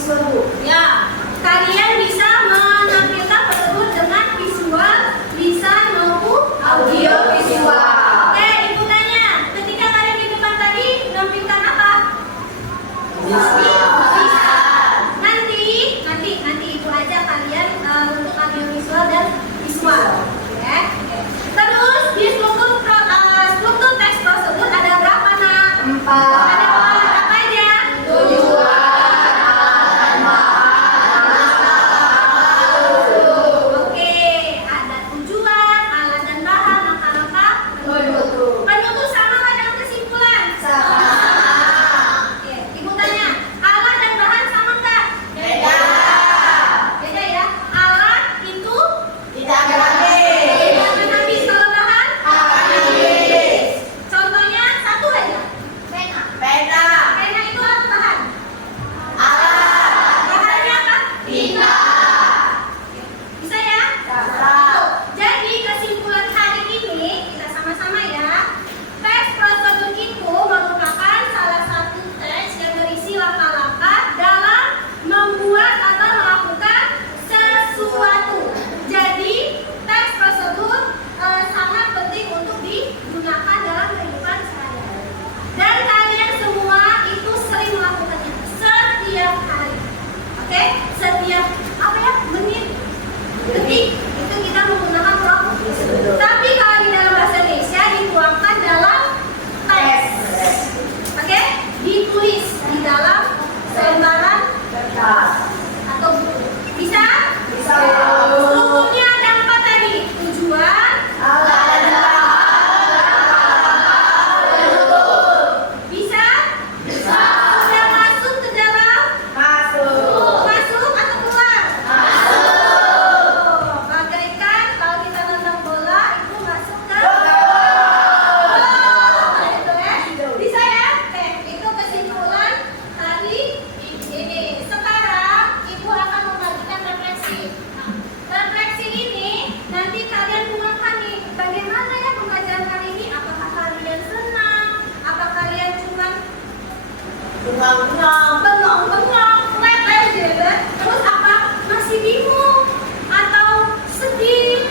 visual Bu. Ya, kalian bisa menampilkan prosedur dengan visual, lisan maupun audio visual. Oke, Ibu tanya, ketika kalian di depan tadi menampilkan apa? Bisa. Nanti Ibu aja kalian untuk audio visual dan visual. Oke. Terus di struktur teks prosedur ada berapa nak? 4. Ada apa aja? Oke, ada tujuan, alat dan bahan, langkah-langkah penutur sama nggak dengan kesimpulan? Sama. Oke, Ibu tanya, alat dan bahan sama nggak? Beda ya. Alat itu tidak akan habis, kalau bahan akan habis. Contohnya satu aja. Pena itu alat bahan. Bahannya apa? Tinta. Bisa ya? Jadi kesimpulan hari ini kita sama-sama ya. Teks prosedur itu merupakan salah satu teks yang berisi langkah-langkah dalam membuat atau melakukan sesuatu. Jadi teks prosedur sangat penting untuk digunakan dalam kehidupan sehari-hari. Dan kalian semua itu sering melakukannya setiap hari. Oke? Setiap menit, detik itu kita menggunakan prosedur. Tapi kalau di dalam bahasa Indonesia dituangkan dalam teks. Oke? Ditulis di dalam lembaran kertas atau buku. Bisa? Strukturnya ada 4 tadi. Tujuan, alat dan bisa? Sudah masuk ke dalam? Masuk atau keluar? Bagaikan kalau kita nonton bola itu masuk ke itu ya? Bisa ya? Oke, itu kesimpulan tadi ini. Sekarang Ibu akan membagikan refleksi. Refleksi ini nanti kalian tuangkan nih, bagaimana ya pembelajaran kali ini? Apakah kalian senang? Apa kalian cuma bengong, flat aja kan? Terus apa? Masih bingung? Atau sedih?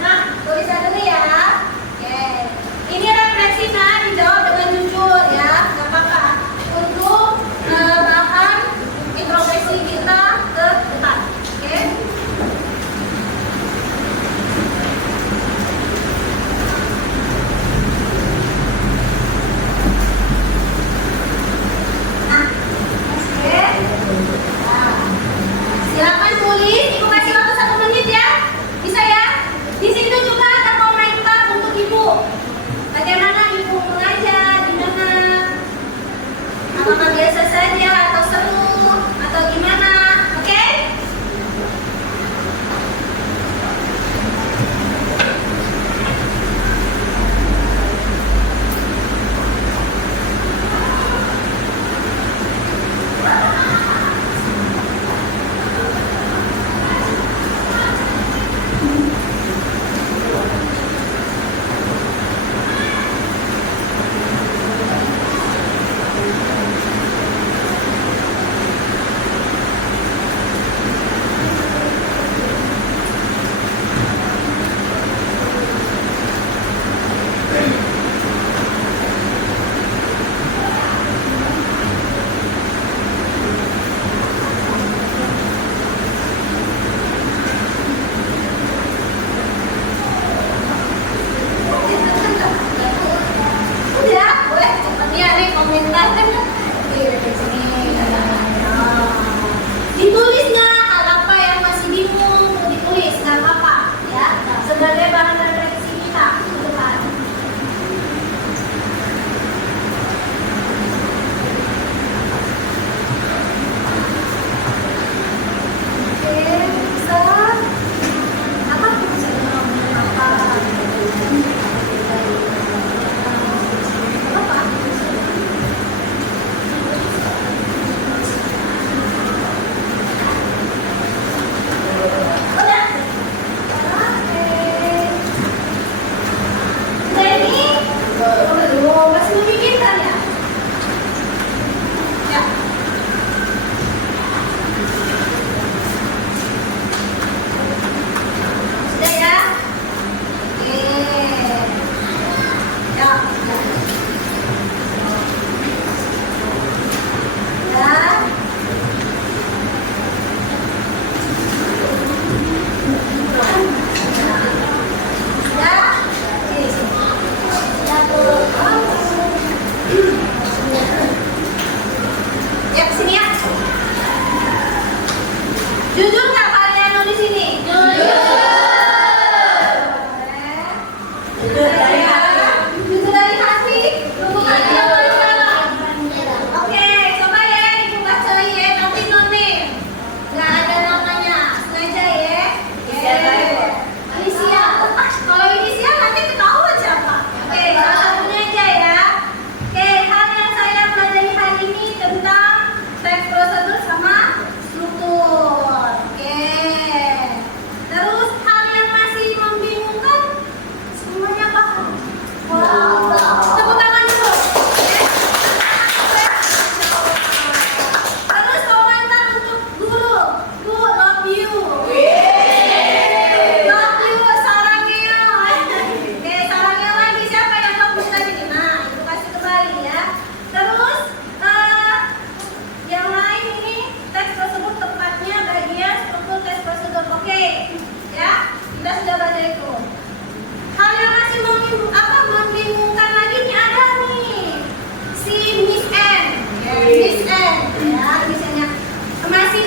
Nah, tulisan dulu ya. Oke. Ini refleksi dijawab dengan jujur ya, nggak apa-apa. Untuk bahan introspeksi kita ke depan. Oke. Oke.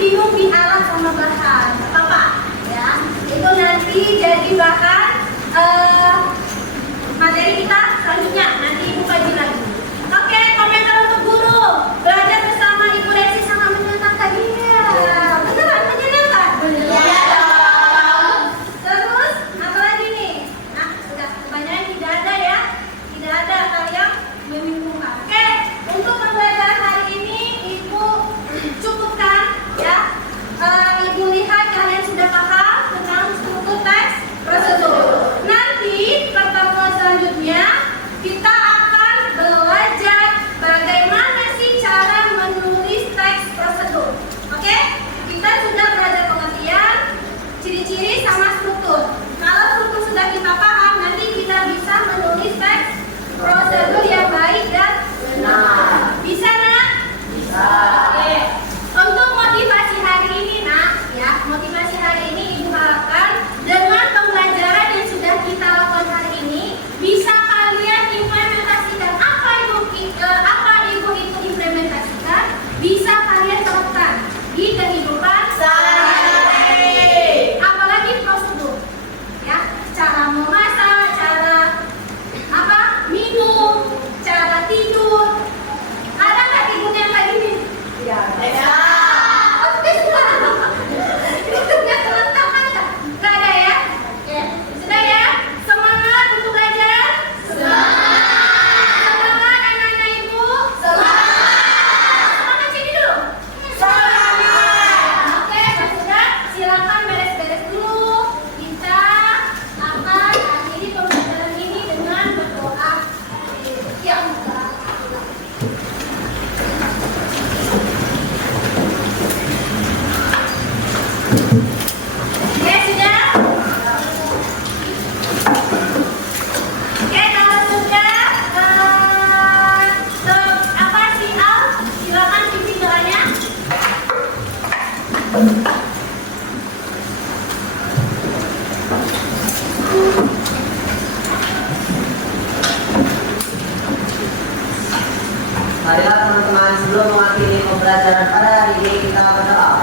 bingung di alat sama bahan. Apa? Ya, itu nanti jadi bahan materi kita selanjutnya. Nanti Ibu kaji lagi. Oke, komentar untuk guru. Belajar bersama Ibu Desi sangat menyenangkan. Iya. Beneran menyenangkan? Beneran. Terus, apa lagi nih? Nah, sudah kebanyakan tidak ada ya. Tidak ada hal yang membingungkan. Oke, untuk pembelajaran hari ini Ibu cukupkan ya. Ibu lihat kalian sudah paham tentang struktur teks prosedur. Nanti pertemuan selanjutnya kita akan belajar bagaimana sih cara menulis teks prosedur. Oke? Kita sudah belajar pengertian, ciri-ciri sama struktur. Kalau struktur sudah kita paham, nanti kita bisa menulis teks prosedur yang baik dan benar. Bisa, Nak? Bisa. Oke. Untuk motivasi hari ini, Nak, ya, motivasi hari ini Ibu harapkan dengan pembelajaran yang sudah kita lakukan hari ini, bisa kalian implementasikan apa Ibu itu implementasikan, bisa kalian terapkan di kehidupan sehari-hari. Apalagi prosedur, ya, cara memasak, cara minum, cara tidur. Ada nggak Ibu yang kayak gini? Ya. Nggak ada ya? Oke. Sudah ya? Semangat untuk belajar? Semangat anak-anak Ibu? Semangat sini dulu. Oke, kalau sudah silakan beres-beres dulu. Kita akan akhiri pembelajaran ini dengan berdoa. Ya Allah. Oke, sudah? Oke, kalau sudah, si Al, silakan pimpin doanya. Marilah teman-teman, sebelum mengakhiri pembelajaran pada hari ini kita berdoa.